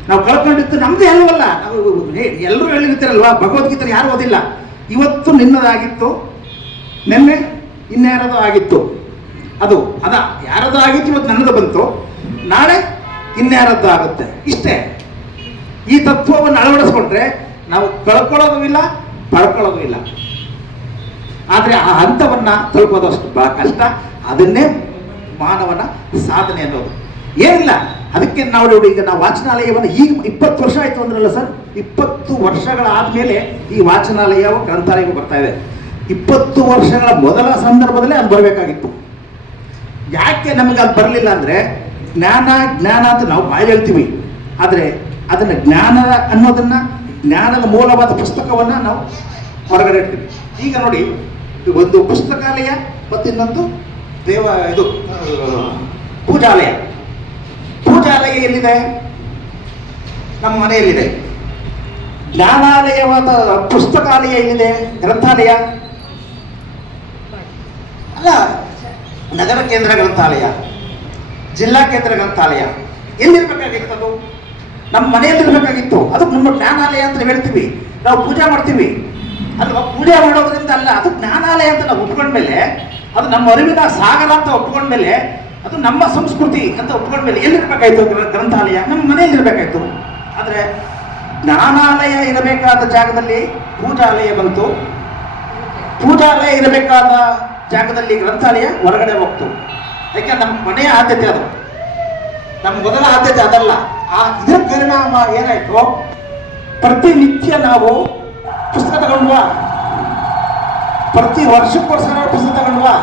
ನಾವು ಕಳ್ಕೊಂಡಿದ್ದು ನಮ್ಮದೇ ಅಲ್ವಲ್ಲ. ನಾವು ಎಲ್ಲರೂ ಹೇಳಿರ್ತೀರಲ್ವಾ, ಭಗವದ್ಗೀತೆ ಯಾರು ಓದಿಲ್ಲ. ಇವತ್ತು ನಿನ್ನದಾಗಿತ್ತು, ನಿನ್ನೆ ಇನ್ಯಾರದೋ ಆಗಿತ್ತು. ಅದು ಯಾರದೋ ಆಗಿತ್ತು, ಇವತ್ತು ನನ್ನದು ಬಂತು, ನಾಳೆ ಇನ್ಯಾರದ್ದು ಆಗುತ್ತೆ. ಇಷ್ಟೇ. ಈ ತತ್ವವನ್ನು ಅಳವಡಿಸ್ಕೊಂಡ್ರೆ ನಾವು ಕಳ್ಕೊಳ್ಳೋದು ಇಲ್ಲ, ಪಡ್ಕೊಳ್ಳೋದು ಇಲ್ಲ. ಆದರೆ ಆ ಹಂತವನ್ನು ತಲುಪೋದಷ್ಟು ಬಹಳ ಕಷ್ಟ. ಅದನ್ನೇ ಮಾನವನ ಸಾಧನೆ ಅನ್ನೋದು. ಏನಿಲ್ಲ, ಅದಕ್ಕೆ ನಾವು ನೋಡಿ, ಈಗ ನಾವು ವಾಚನಾಲಯವನ್ನು ಈಗ 20 ವರ್ಷ ಆಯಿತು ಅಂದ್ರಲ್ಲ ಸರ್, 20 ವರ್ಷಗಳಾದಮೇಲೆ ಈ ವಾಚನಾಲಯವು ಗ್ರಂಥಾಲಯವು ಬರ್ತಾ ಇದೆ. 20 ವರ್ಷಗಳ ಮೊದಲ ಸಂದರ್ಭದಲ್ಲೇ ಅದು ಬರಬೇಕಾಗಿತ್ತು. ಯಾಕೆ ನಮಗೆ ಅದು ಬರಲಿಲ್ಲ ಅಂದರೆ, ಜ್ಞಾನ ಜ್ಞಾನ ಅಂತ ನಾವು ಬಾಯಲ್ಲಿ ಹೇಳ್ತೀವಿ, ಆದರೆ ಅದನ್ನು ಜ್ಞಾನ ಅನ್ನೋದನ್ನು, ಜ್ಞಾನದ ಮೂಲವಾದ ಪುಸ್ತಕವನ್ನು ನಾವು ಹೊರಗಡೆ ಇಡ್ತೀವಿ. ಈಗ ನೋಡಿ, ಒಂದು ಪುಸ್ತಕಾಲಯ ಮತ್ತು ಇನ್ನೊಂದು ಪೂಜಾಲಯ. ಪೂಜಾಲಯ ಎಲ್ಲಿದೆ? ನಮ್ಮ ಮನೆಯಲ್ಲಿದೆ. ಜ್ಞಾನಾಲಯವಾದ ಪುಸ್ತಕಾಲಯ ಎಲ್ಲಿದೆ? ಗ್ರಂಥಾಲಯ ಅಲ್ಲ, ನಗರ ಕೇಂದ್ರ ಗ್ರಂಥಾಲಯ, ಜಿಲ್ಲಾ ಕೇಂದ್ರ ಗ್ರಂಥಾಲಯ ಎಲ್ಲಿರ್ಬೇಕಾಗಿತ್ತು? ಅದು ನಮ್ಮ ಮನೆಯಲ್ಲಿರ್ಬೇಕಾಗಿತ್ತು. ಅದು ನಮ್ಮ ಜ್ಞಾನಾಲಯ ಅಂತ ಹೇಳ್ತೀವಿ, ನಾವು ಪೂಜೆ ಮಾಡ್ತೀವಿ ಅಲ್ವಾ? ಪೂಜೆ ಮಾಡೋದ್ರಿಂದ ಅಲ್ಲ, ಅದು ಜ್ಞಾನಾಲಯ ಅಂತ ನಾವು ಒಪ್ಕೊಂಡ್ಮೇಲೆ, ಅದು ನಮ್ಮ ಅರಿವಿನ ಸಾಗರ ಅಂತ ಒಪ್ಕೊಂಡ್ಮೇಲೆ, ಅದು ನಮ್ಮ ಸಂಸ್ಕೃತಿ ಅಂತ ಒಪ್ಕೊಂಡ್ಮೇಲೆ ಎಲ್ಲಿರ್ಬೇಕಾಯ್ತು ಗ್ರಂಥಾಲಯ? ನಮ್ಮ ಮನೆಯಲ್ಲಿರ್ಬೇಕಾಯ್ತು. ಆದರೆ ಜ್ಞಾನಾಲಯ ಇರಬೇಕಾದ ಜಾಗದಲ್ಲಿ ಪೂಜಾಲಯ ಬಂತು, ಪೂಜಾಲಯ ಇರಬೇಕಾದ ಜಾಗದಲ್ಲಿ ಗ್ರಂಥಾಲಯ ಹೊರಗಡೆ ಹೋಗ್ತು. ಯಾಕೆ? ನಮ್ಮ ಮನೆಯ ಆದ್ಯತೆ ಅದು, ನಮ್ಮ ಮೊದಲ ಆದ್ಯತೆ ಅದಲ್ಲ. ಇದರ ಪರಿಣಾಮ ಏನಾಯ್ತು? ಪ್ರತಿನಿತ್ಯ ನಾವು ಪುಸ್ತಕ ತಗೊಂಡ್ವಾ, ಪ್ರತಿ ವರ್ಷಕ್ಕೋಸ್ಕರ ಪುಸ್ತಕ ತಗೊಂಡ್ವಾ,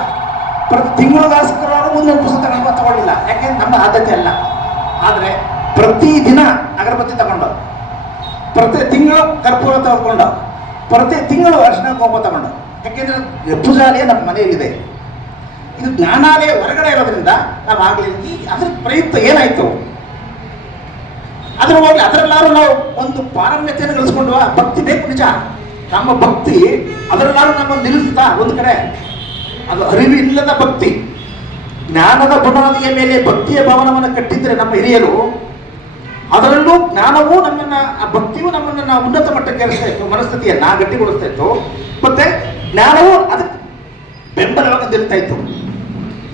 ಪ್ರತಿ ತಿಂಗಳಿಗೋಸ್ಕರ ಒಂದೊಂದು ಪುಸ್ತಕ ತಗೊಳ್ಳಿಲ್ಲ. ಯಾಕೆಂದ್ರೆ ನಮ್ಮ ಆದ್ಯತೆ ಅಲ್ಲ. ಆದರೆ ಪ್ರತಿ ದಿನ ಅಗರಬತ್ತಿ ತಗೊಂಡು, ಪ್ರತಿ ತಿಂಗಳು ಕರ್ಪೂರ ತಗೊಂಡು, ಪ್ರತಿ ತಿಂಗಳು ಅರ್ಶಿನ ಕುಂಕುಮ ತಗೊಂಡು. ಯಾಕೆಂದ್ರೆ ಪೂಜಾಲಯ ನಮ್ಮ ಮನೆಯಲ್ಲಿದೆ. ಇದು ಜ್ಞಾನಾಲಯ ಹೊರಗಡೆ ಇರೋದ್ರಿಂದ ನಾವು ಆಗಲಿಲ್ಲ. ಈ ಅದ್ರ ಪ್ರಯುಕ್ತ ಏನಾಯ್ತು? ಅದ್ರ ಹೋಗ್ಲಿ, ಅದರಲ್ಲಾರು ನಾವು ಒಂದು ಪಾರಮ್ಯತೆಯನ್ನು ಗಳಿಸ್ಕೊಂಡು, ಭಕ್ತಿ ಬೇಕು ನಿಜ. ನಮ್ಮ ಭಕ್ತಿ ಅದರಲ್ಲಾರು ನಮ್ಮ ನಿಲ್ಲಿಸ್ತಾ ಒಂದು ಕಡೆ, ಅದು ಅರಿವಿಲ್ಲದ ಭಕ್ತಿ. ಜ್ಞಾನದ ಬುನಾದಿಯ ಮೇಲೆ ಭಕ್ತಿಯ ಭವನವನ್ನು ಕಟ್ಟಿದ್ರೆ ನಮ್ಮ ಹಿರಿಯರು, ಅದರಲ್ಲೂ ಜ್ಞಾನವೂ ನಮ್ಮನ್ನ, ಆ ಭಕ್ತಿಯೂ ನಮ್ಮನ್ನು ನಾವು ಉನ್ನತ ಮಟ್ಟಕ್ಕೆ ಏರಿಸ್ತಾ ಇತ್ತು, ಮನಸ್ಥಿತಿಯನ್ನ ಗಟ್ಟಿಗೊಳಿಸ್ತಾ ಇತ್ತು. ಮತ್ತೆ ಜ್ಞಾನವೂ ಅದಕ್ಕೆ ಬೆಂಬಲವಾಗಿ ನಿಲ್ತಾ ಇತ್ತು.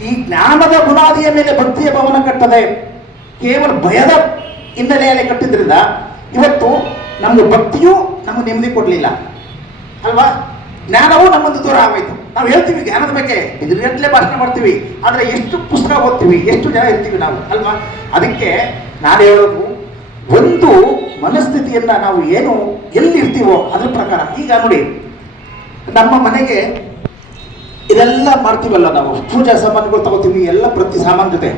ಈ ಜ್ಞಾನದ ಬುನಾದಿಯ ಮೇಲೆ ಭಕ್ತಿಯ ಭವನ ಕಟ್ಟದೆ ಕೇವಲ ಭಯದ ಹಿನ್ನೆಲೆಯಲ್ಲಿ ಕಟ್ಟಿದ್ರಿಂದ ಇವತ್ತು ನಮ್ಗೆ ಭಕ್ತಿಯೂ ನಮ್ಗೆ ನೆಮ್ಮದಿ ಕೊಡಲಿಲ್ಲ ಅಲ್ವಾ? ಜ್ಞಾನವೂ ನಮ್ಮೊಂದು ದೂರ ಆಗೋಯ್ತು. ನಾವು ಹೇಳ್ತೀವಿ ಜ್ಞಾನದ ಬಗ್ಗೆ, ಇದ್ರಗಟ್ಟಲೆ ಭಾಷಣ ಮಾಡ್ತೀವಿ, ಆದರೆ ಎಷ್ಟು ಪುಸ್ತಕ ಓದ್ತೀವಿ, ಎಷ್ಟು ಜನ ಇರ್ತೀವಿ ನಾವು ಅಲ್ವಾ? ಅದಕ್ಕೆ ನಾನು ಹೇಳೋದು, ಒಂದು ಮನಸ್ಥಿತಿಯನ್ನ ನಾವು ಏನು ಎಲ್ಲಿ ಇರ್ತೀವೋ ಅದ್ರ ಪ್ರಕಾರ. ಈಗ ನೋಡಿ, ನಮ್ಮ ಮನೆಗೆ ಇದೆಲ್ಲ ಮಾಡ್ತೀವಲ್ಲ, ನಾವು ಪೂಜಾ ಸಾಮಾನುಗಳು ತಗೋತೀವಿ, ಎಲ್ಲ ಪ್ರತಿ ಸಾಮಾನು ಜೊತೆ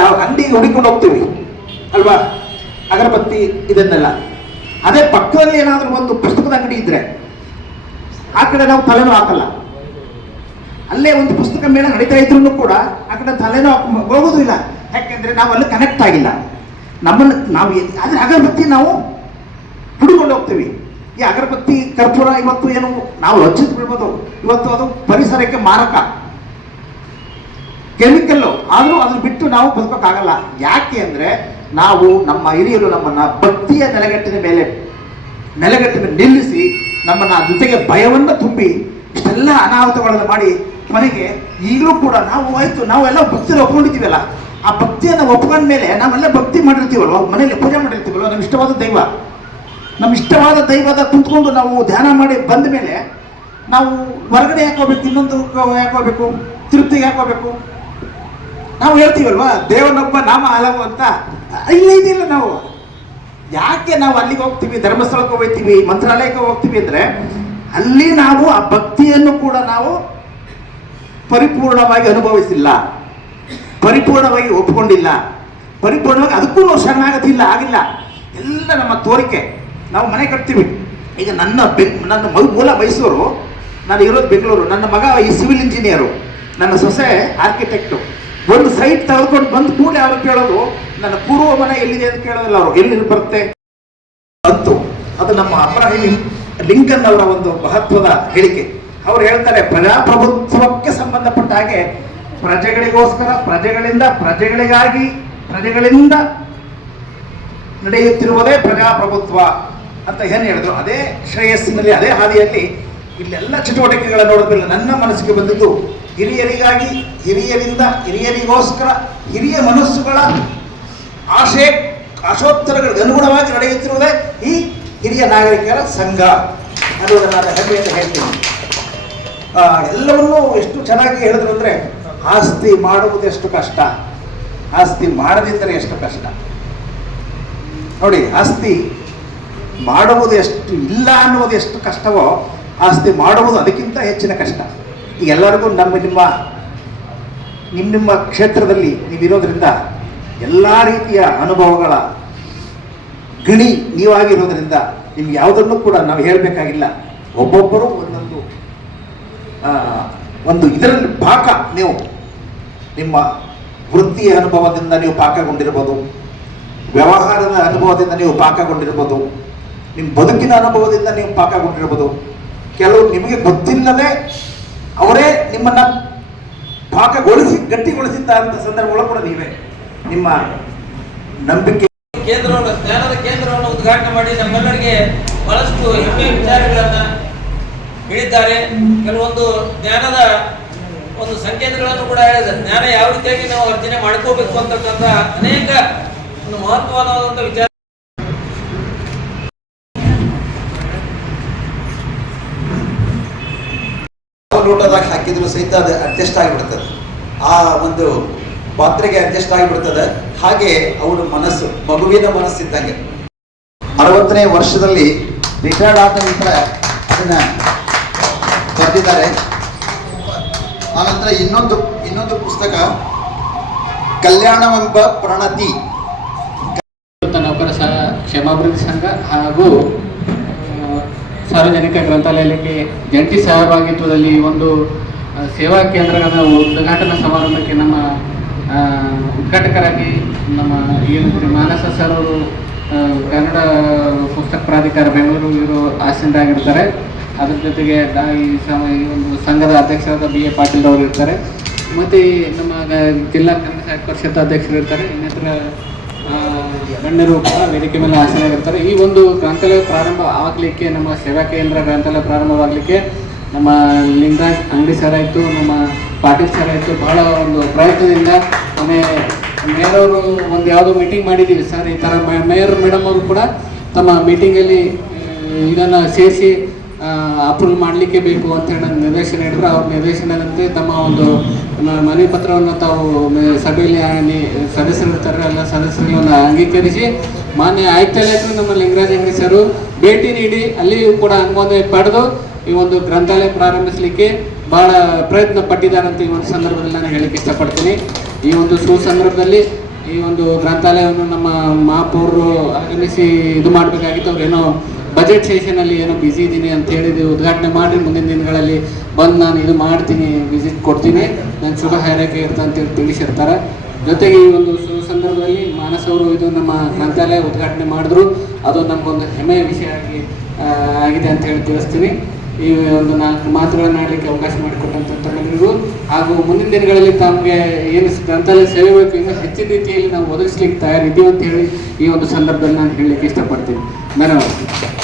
ಅಂಗಡಿಗೆ ಹುಡುಕೊಂಡು ಹೋಗ್ತೀವಿ ಅಲ್ವಾ? ಅಗರಬತ್ತಿ ಇದನ್ನೆಲ್ಲ. ಅದೇ ಪಕ್ಕದಲ್ಲಿ ಏನಾದರೂ ಒಂದು ಪುಸ್ತಕದ ಅಂಗಡಿ ಇದ್ರೆ ಆ ಕಡೆ ನಾವು ತಲೆನೂ ಹಾಕಲ್ಲ. ಅಲ್ಲೇ ಒಂದು ಪುಸ್ತಕ ಮೇಳ ನಡೀತಾ ಇದ್ರು ಕೂಡ ಆ ಕಡೆ ತಲೆನೂ ಹೋಗೋದಿಲ್ಲ. ಯಾಕೆಂದ್ರೆ ನಾವು ಅಲ್ಲಿ ಕನೆಕ್ಟ್ ಆಗಿಲ್ಲ. ನಮ್ಮನ್ನು ನಾವು ಆದ್ರೆ ಅಗರಬತ್ತಿ ನಾವು ಹುಡುಕೊಂಡು ಹೋಗ್ತೀವಿ. ಈ ಅಗರಬತ್ತಿ ಕರ್ಪೂರ ಇವತ್ತು ಏನು ನಾವು ಹಚ್ಚಿದ್ ಬಿಡ್ಬೋದು, ಇವತ್ತು ಅದು ಪರಿಸರಕ್ಕೆ ಮಾರಕ, ಕೆಮಿಕಲ್ಲು. ಆದರೂ ಅದನ್ನ ಬಿಟ್ಟು ನಾವು ಬದುಕೋಕ್ಕಾಗಲ್ಲ. ಯಾಕೆ ಅಂದರೆ ನಾವು, ನಮ್ಮ ಹಿರಿಯರು ನಮ್ಮನ್ನ ಭಕ್ತಿಯ ನೆಲೆಗಟ್ಟಿನ ಮೇಲೆ ನಿಲ್ಲಿಸಿ, ನಮ್ಮನ್ನ ಜೊತೆಗೆ ಭಯವನ್ನು ತುಂಬಿ ಇಷ್ಟೆಲ್ಲ ಅನಾಹುತಗಳನ್ನು ಮಾಡಿ, ಮನೆಗೆ ಈಗಲೂ ಕೂಡ ನಾವು ಆಯ್ತು, ನಾವೆಲ್ಲ ಭಕ್ತಿನ ಒಪ್ಕೊಂಡಿದ್ದೀವಲ್ಲ, ಆ ಭಕ್ತಿಯನ್ನು ಒಪ್ಕೊಂಡ ಮೇಲೆ ನಾವೆಲ್ಲ ಭಕ್ತಿ ಮಾಡಿರ್ತೀವಲ್ವ, ಮನೆಯಲ್ಲಿ ಪೂಜೆ ಮಾಡಿರ್ತೀವಲ್ವ, ನಮ್ಮ ಇಷ್ಟವಾದ ದೈವ, ನಮ್ಮ ಇಷ್ಟವಾದ ದೈವದ ಕುಂತ್ಕೊಂಡು ನಾವು ಧ್ಯಾನ ಮಾಡಿ ಬಂದ ಮೇಲೆ ನಾವು ಹೊರಗಡೆ ಯಾಕೆ ಹೋಗ್ಬೇಕು, ಇನ್ನೊಂದು ಯಾಕೆ ಹೋಗ್ಬೇಕು, ತಿರುಪ್ತಿಗೆ ಯಾಕೆ ಹೋಗ್ಬೇಕು? ನಾವು ಹೇಳ್ತೀವಲ್ವಾ ದೇವನೊಬ್ಬ ನಾಮ ಹಲವು ಅಂತ. ಇದಿಲ್ಲ, ನಾವು ಯಾಕೆ ನಾವು ಅಲ್ಲಿಗೆ ಹೋಗ್ತೀವಿ, ಧರ್ಮಸ್ಥಳಕ್ಕೆ ಹೋಗ್ತೀವಿ, ಮಂತ್ರಾಲಯಕ್ಕೆ ಹೋಗ್ತೀವಿ ಅಂದರೆ ಅಲ್ಲಿ ನಾವು ಆ ಭಕ್ತಿಯನ್ನು ಕೂಡ ನಾವು ಪರಿಪೂರ್ಣವಾಗಿ ಅನುಭವಿಸಿಲ್ಲ, ಪರಿಪೂರ್ಣವಾಗಿ ಒಪ್ಕೊಂಡಿಲ್ಲ, ಪರಿಪೂರ್ಣವಾಗಿ ಅದಕ್ಕೂ ನಾವು ಶರಣಾಗತಿಲ್ಲ, ಆಗಿಲ್ಲ. ಎಲ್ಲ ನಮ್ಮ ತೋರಿಕೆ. ನಾವು ಮನೆ ಕಟ್ತೀವಿ. ಈಗ ನನ್ನ ಮೂಲ ಮೈಸೂರು, ನಾನು ಇರೋದು ಬೆಂಗಳೂರು. ನನ್ನ ಮಗ ಈ ಸಿವಿಲ್ ಇಂಜಿನಿಯರು, ನನ್ನ ಸೊಸೆ ಆರ್ಕಿಟೆಕ್ಟು. ಒಂದು ಸೈಟ್ ತೆಗೆದುಕೊಂಡು ಬಂದು ಕೂಡಲೇ ಅವ್ರು ಕೇಳೋದು ನನ್ನ ಪೂರ್ವ ಮನೆ ಎಲ್ಲಿದೆ ಅಂತ ಕೇಳೋದಿಲ್ಲ ಅವರು, ಎಲ್ಲಿ ಬರುತ್ತೆ ಅಂತು. ಅದು ನಮ್ಮ ಅಬ್ರಾಹಿಂ ಲಿಂಕನ್ ಅವರ ಒಂದು ಮಹತ್ವದ ಹೇಳಿಕೆ. ಅವ್ರು ಹೇಳ್ತಾರೆ, ಪ್ರಜಾಪ್ರಭುತ್ವಕ್ಕೆ ಸಂಬಂಧಪಟ್ಟ ಹಾಗೆ ಪ್ರಜೆಗಳಿಗೋಸ್ಕರ, ಪ್ರಜೆಗಳಿಂದ, ಪ್ರಜೆಗಳಿಗಾಗಿ, ಪ್ರಜೆಗಳಿಂದ ನಡೆಯುತ್ತಿರುವುದೇ ಪ್ರಜಾಪ್ರಭುತ್ವ ಅಂತ ಏನು ಹೇಳಿದ್ರು. ಅದೇ ಶ್ರೇಯಸ್ಸಿನಲ್ಲಿ, ಅದೇ ಹಾದಿಯಲ್ಲಿ ಇಲ್ಲೆಲ್ಲ ಚಟುವಟಿಕೆಗಳನ್ನು ನೋಡೋದಿಲ್ಲ. ನನ್ನ ಮನಸ್ಸಿಗೆ ಬಂದಿದ್ದು ಹಿರಿಯರಿಗಾಗಿ, ಹಿರಿಯರಿಂದ, ಹಿರಿಯರಿಗೋಸ್ಕರ, ಹಿರಿಯ ಮನಸ್ಸುಗಳ ಆಶೋತ್ತರಗಳಿಗೆ ಅನುಗುಣವಾಗಿ ನಡೆಯುತ್ತಿರುವುದೇ ಈ ಹಿರಿಯ ನಾಗರಿಕರ ಸಂಘ ಅನ್ನೋದನ್ನು ನಾನು ಹೆಮ್ಮೆಯಿಂದ ಹೇಳ್ತೀನಿ. ಎಲ್ಲವನ್ನೂ ಎಷ್ಟು ಚೆನ್ನಾಗಿ ಹೇಳಿದ್ರು ಅಂದರೆ, ಆಸ್ತಿ ಮಾಡುವುದು ಎಷ್ಟು ಕಷ್ಟ, ಆಸ್ತಿ ಮಾಡದಿದ್ದರೆ ಎಷ್ಟು ಕಷ್ಟ. ನೋಡಿ, ಆಸ್ತಿ ಮಾಡುವುದು ಎಷ್ಟು ಇಲ್ಲ ಅನ್ನುವುದು ಎಷ್ಟು ಕಷ್ಟವೋ, ಆಸ್ತಿ ಮಾಡುವುದು ಅದಕ್ಕಿಂತ ಹೆಚ್ಚಿನ ಕಷ್ಟ. ಈಗ ಎಲ್ಲರಿಗೂ ನಿಮ್ಮ ಕ್ಷೇತ್ರದಲ್ಲಿ ನೀವಿರೋದ್ರಿಂದ ಎಲ್ಲ ರೀತಿಯ ಅನುಭವಗಳ ಗಣಿ ನೀವಾಗಿರೋದ್ರಿಂದ ನಿಮ್ಗೆ ಯಾವುದನ್ನು ಕೂಡ ನಾವು ಹೇಳಬೇಕಾಗಿಲ್ಲ. ಒಬ್ಬೊಬ್ಬರು ಒಂದು ಇದರಲ್ಲಿ ಪಾಕ, ನೀವು ನಿಮ್ಮ ವೃತ್ತಿಯ ಅನುಭವದಿಂದ ನೀವು ಪಾಕಗೊಂಡಿರ್ಬೋದು, ವ್ಯವಹಾರದ ಅನುಭವದಿಂದ ನೀವು ಪಾಕಗೊಂಡಿರ್ಬೋದು, ನಿಮ್ಮ ಬದುಕಿನ ಅನುಭವದಿಂದ ನೀವು ಪಾಕಗೊಂಡಿರ್ಬೋದು. ಕೆಲವು ನಿಮಗೆ ಗೊತ್ತಿಲ್ಲದೆ ಅವರೇ ನಿಮ್ಮನ್ನ ಪಾಕಗೊಳಿಸಿ ಗಟ್ಟಿಗೊಳಿಸಿದ್ದಂಥ ಸಂದರ್ಭಗಳು ಕೂಡ ನೀವೇ. ನಿಮ್ಮ ನಂಬಿಕೆ ಕೇಂದ್ರವನ್ನು, ಜ್ಞಾನದ ಕೇಂದ್ರವನ್ನು ಉದ್ಘಾಟನೆ ಮಾಡಿ ನಮ್ಮೆಲ್ಲರಿಗೆ ಬಹಳಷ್ಟು ಹೆಮ್ಮೆಯ ವಿಚಾರಗಳನ್ನ ಹೇಳಿದ್ದಾರೆ. ಕೆಲವೊಂದು ಜ್ಞಾನದ ಒಂದು ಸಂಕೇತಗಳನ್ನು ಕೂಡ ಹೇಳಿದ್ದಾರೆ. ಜ್ಞಾನ ಯಾವ ರೀತಿಯಾಗಿ ನಾವು ಅರ್ಜನೆ ಮಾಡ್ಕೋಬೇಕು ಅಂತಕ್ಕಂಥ ಅನೇಕ ಒಂದು ಮಹತ್ವವಾದಂಥ ವಿಚಾರ. ಲೋಟದಾಗ ಹಾಕಿದ್ರು ಸಹಿತ ಅದು ಅಡ್ಜಸ್ಟ್ ಆಗಿಬಿಡ್ತದೆ, ಆ ಒಂದು ಪಾತ್ರೆಗೆ ಅಡ್ಜಸ್ಟ್ ಆಗಿಬಿಡ್ತದೆ. ಹಾಗೆ ಅವರ ಮನಸ್ಸು ಮಗುವಿನ ಮನಸ್ಸಿದ್ದಂಗೆ. 60ನೇ ವರ್ಷದಲ್ಲಿ ರಿಟೈರ್ಡ್ ಆದ ನಂತರ ಅದನ್ನ ಬರೆದಿದ್ದಾರೆ. ಆನಂತರ ಇನ್ನೊಂದು ಪುಸ್ತಕ ಕಲ್ಯಾಣವೆಂಬ ಪ್ರಣತಿ, ನೌಕರ ಕ್ಷೇಮಾಭಿವೃದ್ಧಿ ಸಂಘ ಹಾಗೂ ಸಾರ್ವಜನಿಕ ಗ್ರಂಥಾಲಯಕ್ಕೆ ಜಂಟಿ ಸಹಭಾಗಿತ್ವದಲ್ಲಿ ಒಂದು ಸೇವಾ ಕೇಂದ್ರದ ಉದ್ಘಾಟನಾ ಸಮಾರಂಭಕ್ಕೆ ನಮ್ಮ ಉದ್ಘಾಟಕರಾಗಿ ನಮ್ಮ ಮಾನಸ ಸರ್ ಅವರು ಕನ್ನಡ ಪುಸ್ತಕ ಪ್ರಾಧಿಕಾರ ಬೆಂಗಳೂರು ಇರೋ ಆಸೀನರಾಗಿರ್ತಾರೆ. ಅದ್ರ ಜೊತೆಗೆ ಈ ಒಂದು ಸಂಘದ ಅಧ್ಯಕ್ಷರಾದ BA ಪಾಟೀಲ್ ಅವರು ಇರ್ತಾರೆ. ಮತ್ತು ನಮ್ಮ ಜಿಲ್ಲಾ ಕನ್ನಡ ಸಾಹಿತ್ಯ ಪರಿಷತ್ ಅಧ್ಯಕ್ಷರು ಇರ್ತಾರೆ. ಇನ್ನಿತರ ಗಣ್ಯರು ಕೂಡ ವೇದಿಕೆ ಮೇಲೆ ಆಸೀನರಾಗಿರ್ತಾರೆ. ಈ ಒಂದು ಗ್ರಂಥಾಲಯ ಪ್ರಾರಂಭ ಆಗಲಿಕ್ಕೆ, ನಮ್ಮ ಸೇವಾ ಕೇಂದ್ರ ಗ್ರಂಥಾಲಯ ಪ್ರಾರಂಭವಾಗಲಿಕ್ಕೆ ನಮ್ಮ ಲಿಂಗರಾಜ್ ಅಂಗಡಿ ಸರ್ ಆಯಿತು, ನಮ್ಮ ಪಾಟೀಲ್ ಸರ್ ಆಯಿತು, ಬಹಳ ಒಂದು ಪ್ರಯತ್ನದಿಂದ ಮೇಯರ್ ಅವರು ಒಂದು ಯಾವುದೋ ಮೀಟಿಂಗ್ ಮಾಡಿದ್ದೀವಿ ಸರ್, ಈ ಥರ ಮೇಯರ್ ಮೇಡಮ್ ಅವರು ಕೂಡ ತಮ್ಮ ಮೀಟಿಂಗಲ್ಲಿ ಇದನ್ನು ಸೇರಿಸಿ ಅಪ್ರೂವ್ ಮಾಡಲಿಕ್ಕೆ ಬೇಕು ಅಂತ ಹೇಳಿ ನನ್ನ ನಿರ್ದೇಶನ ಹೇಳಿದ್ರು. ಅವ್ರ ನಿರ್ದೇಶನದಂತೆ ತಮ್ಮ ಒಂದು ಮನವಿ ಪತ್ರವನ್ನು ತಾವು ಸಭೆಯಲ್ಲಿ ಸದಸ್ಯರಿರ್ತಾರೆ, ಎಲ್ಲ ಸದಸ್ಯರಲ್ಲಿ ಒಂದು ಅಂಗೀಕರಿಸಿ ಮಾನ್ಯ ಆಯುಕ್ತಾಲಯಕ್ಕೆ ನಮ್ಮ ಲಿಂಗರಾಜ್ ಅಂಗಡಿ ಸರು ಭೇಟಿ ನೀಡಿ ಅಲ್ಲಿಯೂ ಕೂಡ ಅನುಮೋದನೆ ಪಡೆದು ಈ ಒಂದು ಗ್ರಂಥಾಲಯ ಪ್ರಾರಂಭಿಸಲಿಕ್ಕೆ ಭಾಳ ಪ್ರಯತ್ನ ಪಟ್ಟಿದ್ದಾರೆ ಅಂತ ಈ ಒಂದು ಸಂದರ್ಭದಲ್ಲಿ ನಾನು ಹೇಳಕ್ಕೆ ಇಷ್ಟಪಡ್ತೀನಿ. ಈ ಒಂದು ಸಂದರ್ಭದಲ್ಲಿ ಈ ಒಂದು ಗ್ರಂಥಾಲಯವನ್ನು ನಮ್ಮ ಮಹಾಪೌರರು ಆಗಮಿಸಿ ಇದು ಮಾಡಬೇಕಾಗಿತ್ತು. ಅವ್ರೇನೋ ಬಜೆಟ್ ಸೆಷನಲ್ಲಿ ಏನೋ ಬ್ಯುಸಿ ಇದ್ದೀನಿ ಅಂತ ಹೇಳಿದ್ದು ಉದ್ಘಾಟನೆ ಮಾಡಿ ಮುಂದಿನ ದಿನಗಳಲ್ಲಿ ಬಂದು ನಾನು ಇದು ಮಾಡ್ತೀನಿ, ವಿಸಿಟ್ ಕೊಡ್ತೀನಿ, ನಾನು ಶುಭ ಹಾರೈಕೆ ಇರ್ತಾ ಅಂತೇಳಿ ತಿಳಿಸಿರ್ತಾರೆ. ಜೊತೆಗೆ ಈ ಒಂದು ಸಂದರ್ಭದಲ್ಲಿ ಮಾನಸ್ ಅವರು ಇದು ನಮ್ಮ ಗ್ರಂಥಾಲಯ ಉದ್ಘಾಟನೆ ಮಾಡಿದ್ರು, ಅದು ನಮಗೊಂದು ಹೆಮ್ಮೆಯ ವಿಷಯ ಆಗಿದೆ ಅಂತ ಹೇಳಿ ತಿಳಿಸ್ತೀನಿ. ಈ ಒಂದು 4 ಮಾತುಗಳನ್ನು ಆಡಲಿಕ್ಕೆ ಅವಕಾಶ ಮಾಡಿಕೊಟ್ಟಂಥ ತಮ್ಮೆಲ್ಲರಿಗೂ ಹಾಗೂ ಮುಂದಿನ ದಿನಗಳಲ್ಲಿ ತಮಗೆ ಏನು ಗ್ರಂಥಾಲಯ ಸೇವೆ ಬೇಕು ಇನ್ನೂ ಹೆಚ್ಚಿನ ರೀತಿಯಲ್ಲಿ ನಾವು ಒದಗಿಸ್ಲಿಕ್ಕೆ ತಯಾರಿದ್ದೀವಿ ಅಂತ ಹೇಳಿ ಈ ಒಂದು ಸಂದರ್ಭದಲ್ಲಿ ನಾನು ಹೇಳಲಿಕ್ಕೆ ಇಷ್ಟಪಡ್ತೀನಿ. ಧನ್ಯವಾದ.